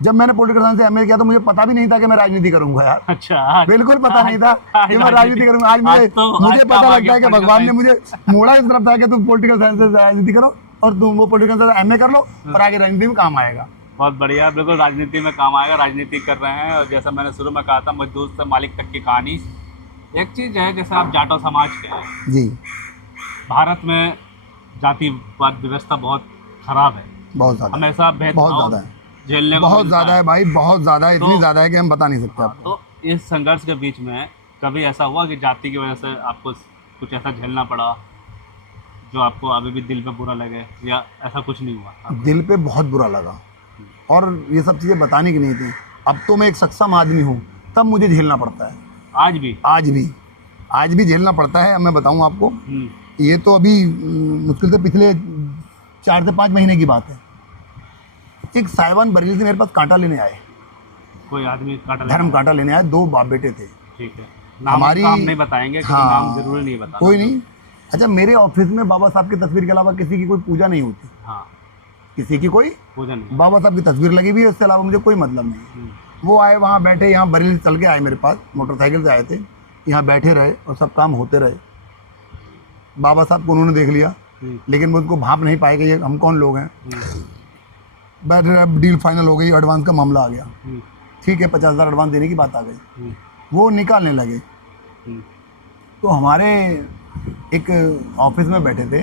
जब मैंने पॉलिटिकल साइंस से एमए किया तो मुझे पता भी नहीं था कि मैं राजनीति करूंगा यार। अच्छा, बिल्कुल पता नहीं था कि मैं राजनीति करूंगा। आज मुझे पता लगता है कि भगवान ने मुझे मोड़ा इस तरफ था कि तुम पॉलिटिकल साइंस से राजनीति करो और तुम वो पॉलिटिकल साइंस एमए कर लो और आगे राजनीति में काम आएगा। बहुत बढ़िया, बिल्कुल राजनीति में काम आएगा। राजनीति कर रहे हैं और जैसा मैंने शुरू में कहा था, मजदूर से मालिक तक की कहानी। एक चीज़ है, जैसे आप जाटो समाज के हैं जी, भारत में जातिवाद व्यवस्था बहुत खराब है, बहुत ज़्यादा, हमेशा बहुत ज़्यादा है, झेलने को बहुत मिलता ज़्यादा है भाई, बहुत ज़्यादा है, इतनी तो- ज़्यादा है कि हम बता नहीं सकते आपको। तो इस संघर्ष के बीच में कभी ऐसा हुआ कि जाति की वजह से आपको कुछ ऐसा झेलना पड़ा जो आपको अभी भी दिल पे बुरा लगे, या ऐसा कुछ नहीं हुआ? दिल पे बहुत बुरा लगा और ये सब चीज़ें बताने की नहीं थी। अब तो मैं एक सक्षम आदमी हूँ, तब मुझे झेलना पड़ता है। आज भी? आज भी झेलना पड़ता है। अब मैं बताऊँ आपको, ये तो अभी मुश्किल से पिछले 4 से 5 महीने की बात है। एक साहिवान बरेली से मेरे पास कांटा लेने आए, कोई आदमी कांटा धर्म कांटा लेने आए, 2 बाप बेटे थे। ठीक है, नाम हमारी- हम नहीं बताएंगे क्योंकि हाँ, नाम जरूरी नहीं बताना। कोई नहीं। अच्छा, मेरे ऑफिस में बाबा साहब की तस्वीर के अलावा किसी की कोई पूजा नहीं होती, हाँ, किसी की कोई पूजा नहीं। बाबा साहब की तस्वीर लगी हुई है, इसके अलावा मुझे कोई मतलब नहीं। वो आए, वहाँ बैठे, यहाँ बरेली से चल के आए मेरे पास, मोटरसाइकिल से आए थे, यहाँ बैठे रहे और सब काम होते रहे। बाबा साहब को उन्होंने देख लिया, लेकिन वो उनको भाप नहीं पाए कि ये हम कौन लोग हैं। बट अब डील फाइनल हो गई, एडवांस का मामला आ गया। ठीक है, 50,000 एडवांस देने की बात आ गई, वो निकालने लगे। तो हमारे एक ऑफिस में बैठे थे,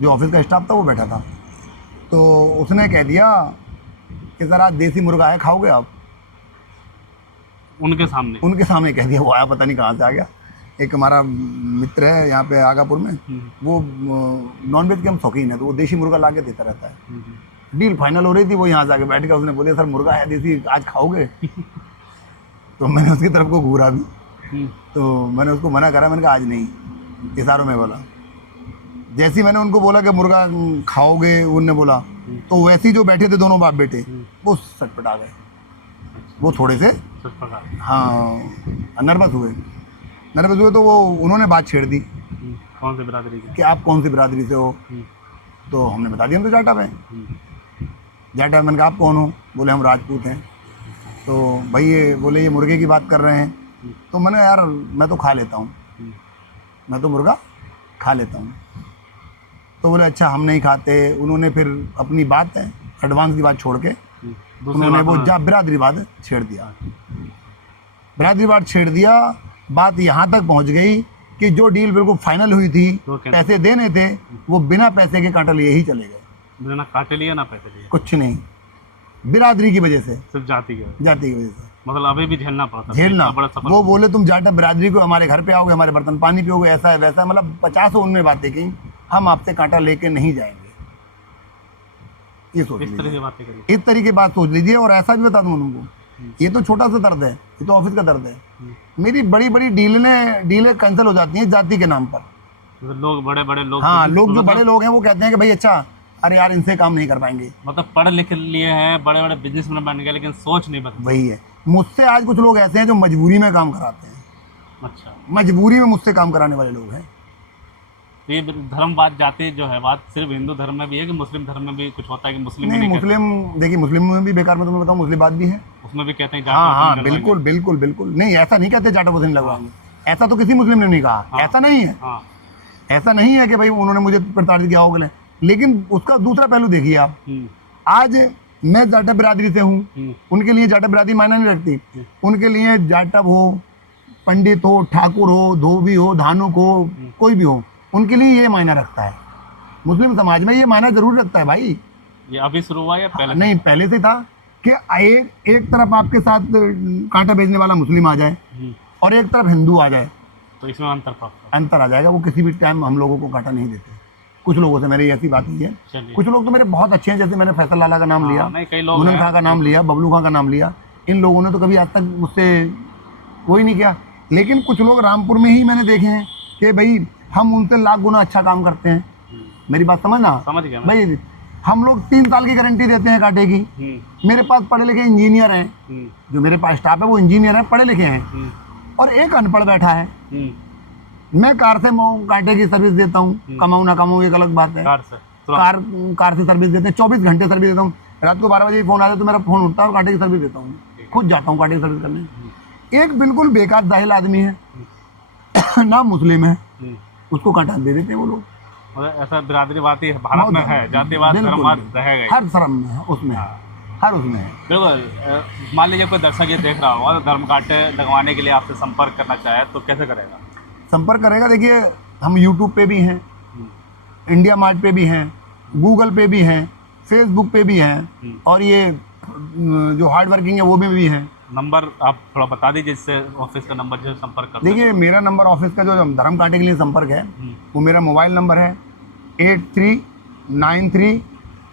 जो ऑफिस का स्टाफ था वो बैठा था, तो उसने कह दिया कि सर आज देसी मुर्गा है, खाओगे आप? उनके सामने कह दिया। वो आया, पता नहीं कहाँ से आ गया। एक हमारा मित्र है यहाँ पे आगापुर में, वो नॉनवेज के हम शौकीन है, तो वो देसी मुर्गा ला के देता रहता है। डील फाइनल हो रही थी, वो यहाँ से आके बैठ गया। उसने बोले सर मुर्गा है देसी, आज खाओगे? तो मैंने उसकी तरफ को घूरा भी, तो मैंने उसको मना करा, मैंने कहा आज नहीं, इशारों में बोला। जैसे ही मैंने उनको बोला कि मुर्गा खाओगे, उनने बोला, तो वैसे ही जो बैठे थे दोनों बाप बेटे, वो सटपटा गए। वो थोड़े से हाँ नर्वस हुए तो वो उन्होंने बात छेड़ दी कौन सी बिरादरी के? कि आप कौन सी बिरादरी से हो। तो हमने बता दिया हम तो जाटा में। जाटा, मैंने कहा आप कौन हो? बोले हम राजपूत हैं। तो भाई ये बोले ये मुर्गे की बात कर रहे हैं। तो मैंने यार मैं तो खा लेता हूँ, मैं तो मुर्गा खा लेता हूँ। तो बोले अच्छा हम नहीं खाते। उन्होंने फिर अपनी बात है एडवांस की बात छोड़ के दूसरी उन्होंने बात वो जा बिरादरीवाद छेड़ दिया। बिरादरीवाद छेड़ दिया। बात यहाँ तक पहुँच गई कि जो डील बिल्कुल फाइनल हुई थी, तो क्या? पैसे देने थे, वो बिना पैसे के कांटा लिए ही चले गए। ना काटे लिए ना पैसे लिए, कुछ नहीं, बिरादरी की वजह से, सिर्फ जाति के वजह जाति की वजह से से। मतलब अभी भी झेलना पड़ता है। झेलना। इतना बड़ा सफर। वो बोले तुम जाटा बिरादरी को हमारे घर पे आओगे, हमारे बर्तन पानी पियोगे, ऐसा है वैसा है, मतलब 50 उनमें बातें की, हम आपसे कांटा लेके नहीं जाएंगे। ये सोच इस तरह लीजिए, की बातें करिए। इस तरीके की बात सोच लीजिए। और ऐसा भी बता दूं उनको, ये तो छोटा सा दर्द है, ये तो ऑफिस का दर्द है। मेरी बड़ी बड़ी डीलें कैंसिल हो जाती हैं जाति के नाम पर। मतलब लोग बड़े बड़े लोग, हाँ, लोग जो बड़े लोग हैं वो कहते हैं कि भाई अच्छा, अरे यार इनसे काम नहीं कर पाएंगे। मतलब पढ़ लिख लिए हैं, बड़े बड़े बिजनेसमैन बन गए, लेकिन सोच नहीं बदली। वही है, मुझसे आज कुछ लोग ऐसे हैं जो मजबूरी में काम कराते हैं। अच्छा, मजबूरी में मुझसे काम कराने वाले लोग हैं। तो ये धर्मवाद जाति जो है बात सिर्फ हिंदू धर्म में भी है कि मुस्लिम धर्म में भी कुछ होता है कि मुस्लिम भी नहीं, नहीं मुस्लिम देखिए, मुस्लिम में भी बेकार में तुम्हें बताऊं, मुस्लिम बात भी है। कहते? उसमें भी कहते हैं हाँ हाँ, जाट बिल्कुल बिल्कुल बिल्कुल। नहीं, ऐसा नहीं कहते जाटा वोट नहीं लगवाएंगे, ऐसा तो किसी मुस्लिम ने नहीं कहा। हाँ। ऐसा नहीं है, हाँ। ऐसा नहीं है कि भाई उन्होंने मुझे प्रताड़ित किया होगा। लेकिन उसका दूसरा पहलू देखिए आप। आज मैं जाटा बिरादरी से हूँ, उनके लिए जाटा बिरादरी मायना नहीं रखती। उनके लिए जाटव हो, पंडित हो, ठाकुर हो, धोबी हो, धानुक हो, कोई भी हो, उनके लिए ये मायना रखता है। मुस्लिम समाज में ये मायना जरूर रखता है भाई। ये अभी शुरू हुआ या पहले? नहीं, पहले से था कि एक तरफ आपके साथ कांटा बेचने वाला मुस्लिम आ जाए और एक तरफ हिंदू आ जाए, तो इसमें अंतर आ जाएगा। वो किसी भी टाइम हम लोगों को कांटा नहीं देते। कुछ लोगों से मेरी ऐसी बात हुई है। चलिए। कुछ लोग तो मेरे बहुत अच्छे हैं, जैसे मैंने फैसल लाला का नाम लिया, नहीं, कई लोग मुनन हैं। खां का नाम लिया, बबलू खां का नाम लिया। इन लोगों ने तो कभी आज तक मुझसे कोई नहीं किया। लेकिन कुछ लोग रामपुर में ही मैंने देखे हैं कि भाई हम उनसे लाख गुना अच्छा काम करते हैं। मेरी बात समझना समझ गया मैं। भाई। हम लोग 3 साल की गारंटी देते हैं कांटे की। मेरे पास पढ़े लिखे इंजीनियर हैं, जो मेरे पास स्टाफ है वो इंजीनियर है, पढ़े लिखे हैं, और एक अनपढ़ बैठा है। मैं कार से कांटे की सर्विस देता हूँ, कमाऊँ ना कमाऊँ एक अलग बात है। कार से सर्विस देते हैं, 24 घंटे सर्विस देता हूँ। रात को 12 बजे फोन आता है तो मेरा फोन उठता है और कांटे की सर्विस देता हूँ। खुद जाता हूँ कांटे की सर्विस करने। एक बिल्कुल बेकार जाहिल आदमी है ना मुस्लिम है, उसको कांटा दे देते हैं वो लोग। और ऐसा बिरादरीवाद ही भारत में है, जातिवाद धर्मवाद रहेगा। हर धर्म में है, उसमें हर उसमें है। बिल्कुल। मान लीजिए कोई दर्शक ये देख रहा होगा तो धर्म कांटे लगवाने के लिए आपसे संपर्क करना चाहे तो कैसे करेगा? संपर्क करेगा, देखिए हम यूट्यूब पे भी हैं, इंडिया मार्ट पे भी हैं, गूगल पे भी हैं, फेसबुक पे भी हैं, और ये जो हार्ड वर्किंग है वो भी हैं। नंबर आप थोड़ा बता दीजिए जिससे ऑफिस का नंबर जो संपर्क कर। देखिए मेरा नंबर ऑफिस का जो धर्म कांटे के लिए संपर्क है वो मेरा मोबाइल नंबर है 8393,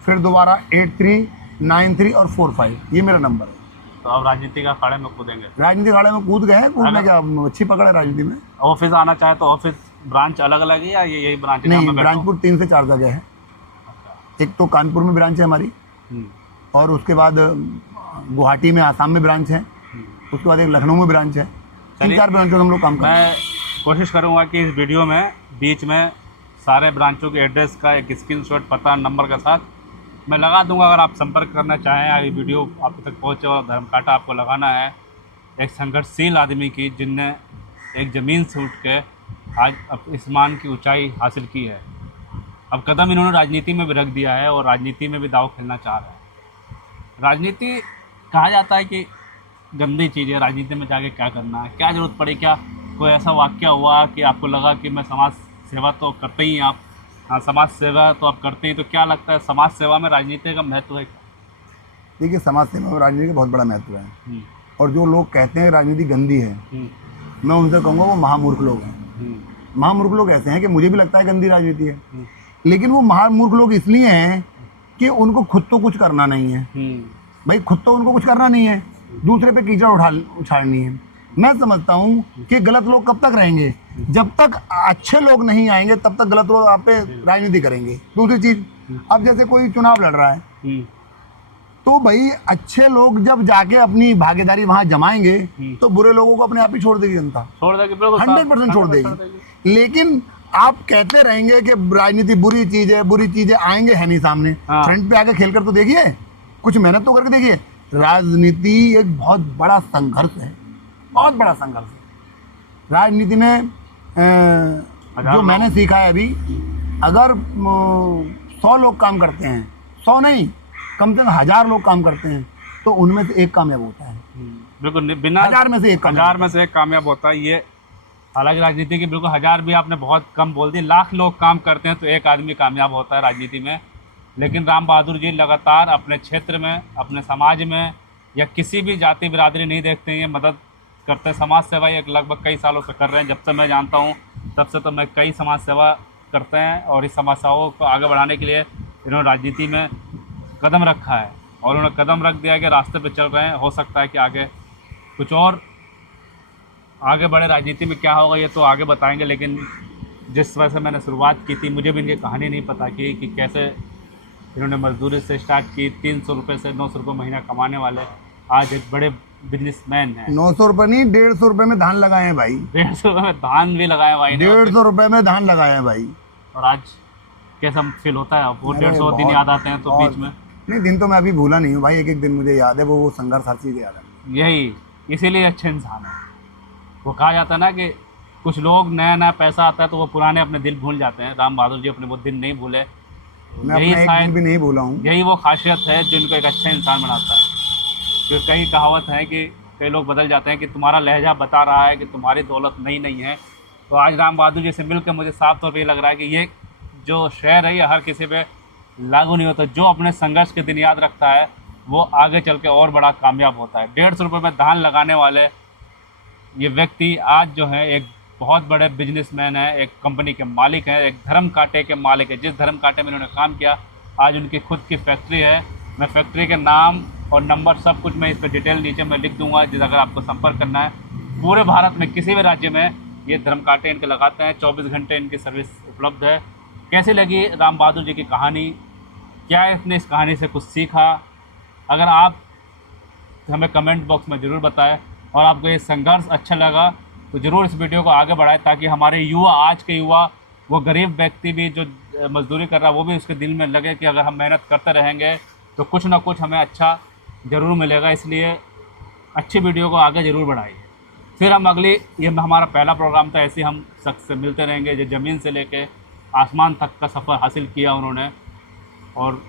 फिर दोबारा 8393 और 45, ये मेरा नंबर है। तो आप राजनीति का अखाड़े में कूदेंगे? राजनीति अखाड़े में कूद गए हैं, कूदने क्या अच्छी पकड़ है राजनीति में। ऑफिस आना चाहे तो ऑफिस ब्रांच अलग अलग है या ये यही ब्रांच है? नहीं, ब्रांचपुर 3 से 4 जगह है। एक तो कानपुर में ब्रांच है हमारी, और उसके बाद गुवाहाटी में, आसाम में ब्रांच है, उसके बाद एक लखनऊ में ब्रांच है। 3-4 ब्रांचों में हम लोग काम करते हैं। मैं कोशिश करूंगा कि इस वीडियो में बीच में सारे ब्रांचों के एड्रेस का एक स्क्रीनशॉट, पता, नंबर के साथ मैं लगा दूंगा। अगर आप संपर्क करना चाहें या ये वीडियो आप तक पहुंचे और धर्म कांटा आपको लगाना है एक संघर्षशील आदमी की, जिनने एक ज़मीन से उठ के आज इस मान की ऊंचाई हासिल की है। अब कदम इन्होंने राजनीति में भी रख दिया है और राजनीति में भी दाव खेलना चाह रहे हैं। राजनीति कहा जाता है कि गंदी चीज़ है, राजनीति में जाके क्या करना है, क्या ज़रूरत पड़ी, क्या कोई ऐसा वाक़या हुआ कि आपको लगा कि मैं समाज सेवा तो करते ही आप, हाँ समाज सेवा तो आप करते ही, तो क्या लगता है समाज सेवा में राजनीति का महत्व है? देखिए समाज सेवा में राजनीति का बहुत बड़ा महत्व है, और जो लोग कहते हैं राजनीति गंदी है, मैं उनसे कहूँगा वो महामूर्ख लोग हैं। महामूर्ख लोग ऐसे हैं कि मुझे भी लगता है गंदी राजनीति है, लेकिन वो महामूर्ख लोग इसलिए हैं कि उनको खुद तो कुछ करना नहीं है। भाई खुद तो उनको कुछ करना नहीं है, दूसरे पे कीचड़ उछाड़नी है। मैं समझता हूँ कि गलत लोग कब तक रहेंगे, जब तक अच्छे लोग नहीं आएंगे तब तक गलत लोग आप पे राजनीति करेंगे। दूसरी चीज, अब जैसे कोई चुनाव लड़ रहा है तो भाई अच्छे लोग जब जाके अपनी भागीदारी वहां जमाएंगे तो बुरे लोगों को अपने आप ही छोड़ देगी जनता, छोड़ देगी, 100% छोड़ देगी। लेकिन आप कहते रहेंगे कि राजनीति बुरी चीज है, बुरी चीजें आएंगे है नहीं सामने, फ्रंट पे आके खेल कर तो देखिए, कुछ मेहनत तो करके देखिए। राजनीति एक बहुत बड़ा संघर्ष है, बहुत बड़ा संघर्ष है राजनीति में। जो मैंने सीखा है अभी अगर 100 लोग काम करते हैं, 100 नहीं, कम से कम 1000 लोग काम करते हैं, तो उनमें से एक कामयाब होता है। बिल्कुल, बिना 1000 में से एक कामयाब। 1000 में से एक कामयाब होता है। ये हालांकि राजनीति की बिल्कुल 1000 भी आपने बहुत कम बोल दी, लाख लोग काम करते हैं तो एक आदमी कामयाब होता है राजनीति में। लेकिन राम बहादुर जी लगातार अपने क्षेत्र में, अपने समाज में या किसी भी जाति बिरादरी नहीं देखते हैं, ये मदद करते हैं। समाज सेवा ये लगभग कई सालों से कर रहे हैं, जब से मैं जानता हूँ तब से तो मैं कई समाज सेवा करते हैं, और इस समाज सेवाओं को आगे बढ़ाने के लिए इन्होंने राजनीति में कदम रखा है और उन्होंने कदम रख दिया कि रास्ते पे चल रहे हैं। हो सकता है कि आगे कुछ और आगे बढ़े। राजनीति में क्या होगा ये तो आगे बताएंगे, लेकिन जिस वजह से मैंने शुरुआत की थी, मुझे भी इनकी कहानी नहीं पता कि कैसे इन्होंने मजदूरी से स्टार्ट की। 300 रुपये से 900 रुपये महीना कमाने वाले आज एक बड़े बिजनेसमैन हैं। 900 रुपये नहीं, 150 रुपये में धान लगाए हैं भाई। 150 रुपये में धान भी लगाए भाई ने। 150 रुपये में धान लगाए हैं भाई। और आज कैसा फील होता है? वो अरे 150 दिन बहुत- याद आते हैं तो बहुत- बीच में नहीं, दिन तो मैं अभी भूला नहीं हूँ भाई, एक एक दिन मुझे याद है, वो संघर्ष हर चीज़ याद है। यही इसीलिए अच्छे इंसान है। वो कहा जाता है ना कि कुछ लोग नया नया पैसा आता है तो वो पुराने अपने दिल भूल जाते हैं। राम बहादुर जी अपने वो दिन नहीं भूले। मैं अपना एक दिन भी नहीं भूला हूँ। यही वो खासियत है जो इनको एक अच्छा इंसान बनाता है। क्योंकि कई कहावत है कि कई लोग बदल जाते हैं कि तुम्हारा लहजा बता रहा है कि तुम्हारी दौलत नई नहीं है। तो आज राम बहादुर जी से मिलकर मुझे साफ तौर पर ये लग रहा है कि ये जो शेर है ये हर किसी पे लागू नहीं होता। जो अपने संघर्ष के दिन याद रखता है वो आगे चल के और बड़ा कामयाब होता है। 150 रुपये में धान लगाने वाले ये व्यक्ति आज जो है एक बहुत बड़े बिजनेसमैन है, एक कंपनी के मालिक हैं, एक धर्म कांटे के मालिक है। जिस धर्म कांटे में इन्होंने काम किया आज उनकी खुद की फैक्ट्री है। मैं फैक्ट्री के नाम और नंबर सब कुछ मैं इस पर डिटेल नीचे मैं लिख दूंगा, जिस अगर आपको संपर्क करना है। पूरे भारत में किसी भी राज्य में ये धर्म कांटे इनके लगाते हैं। 24 घंटे इनकी सर्विस उपलब्ध है। कैसी लगी राम बहादुर जी की कहानी? क्या इसने इस कहानी से कुछ सीखा? अगर आप हमें कमेंट बॉक्स में ज़रूर बताएं, और आपको ये संघर्ष अच्छा लगा तो ज़रूर इस वीडियो को आगे बढ़ाएं, ताकि हमारे युवा, आज के युवा, वो गरीब व्यक्ति भी जो मजदूरी कर रहा है वो भी उसके दिल में लगे कि अगर हम मेहनत करते रहेंगे तो कुछ ना कुछ हमें अच्छा ज़रूर मिलेगा। इसलिए अच्छी वीडियो को आगे ज़रूर बढ़ाइए। फिर हम ये हमारा पहला प्रोग्राम था, ऐसे हम शख्स से मिलते रहेंगे जो ज़मीन से लेके आसमान तक का सफ़र हासिल किया उन्होंने, और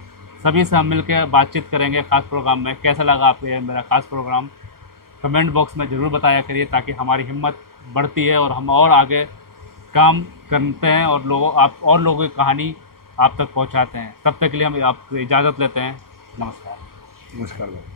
सभी से हम मिलकर बातचीत करेंगे ख़ास प्रोग्राम में। कैसा लगा आपको ये मेरा ख़ास प्रोग्राम? कमेंट बॉक्स में ज़रूर बताया करिए, ताकि हमारी हिम्मत बढ़ती है और हम और आगे काम करते हैं और लोगों की कहानी आप तक पहुंचाते हैं। तब तक के लिए हम आपसे इजाज़त लेते हैं। नमस्कार। नमस्कार भाई।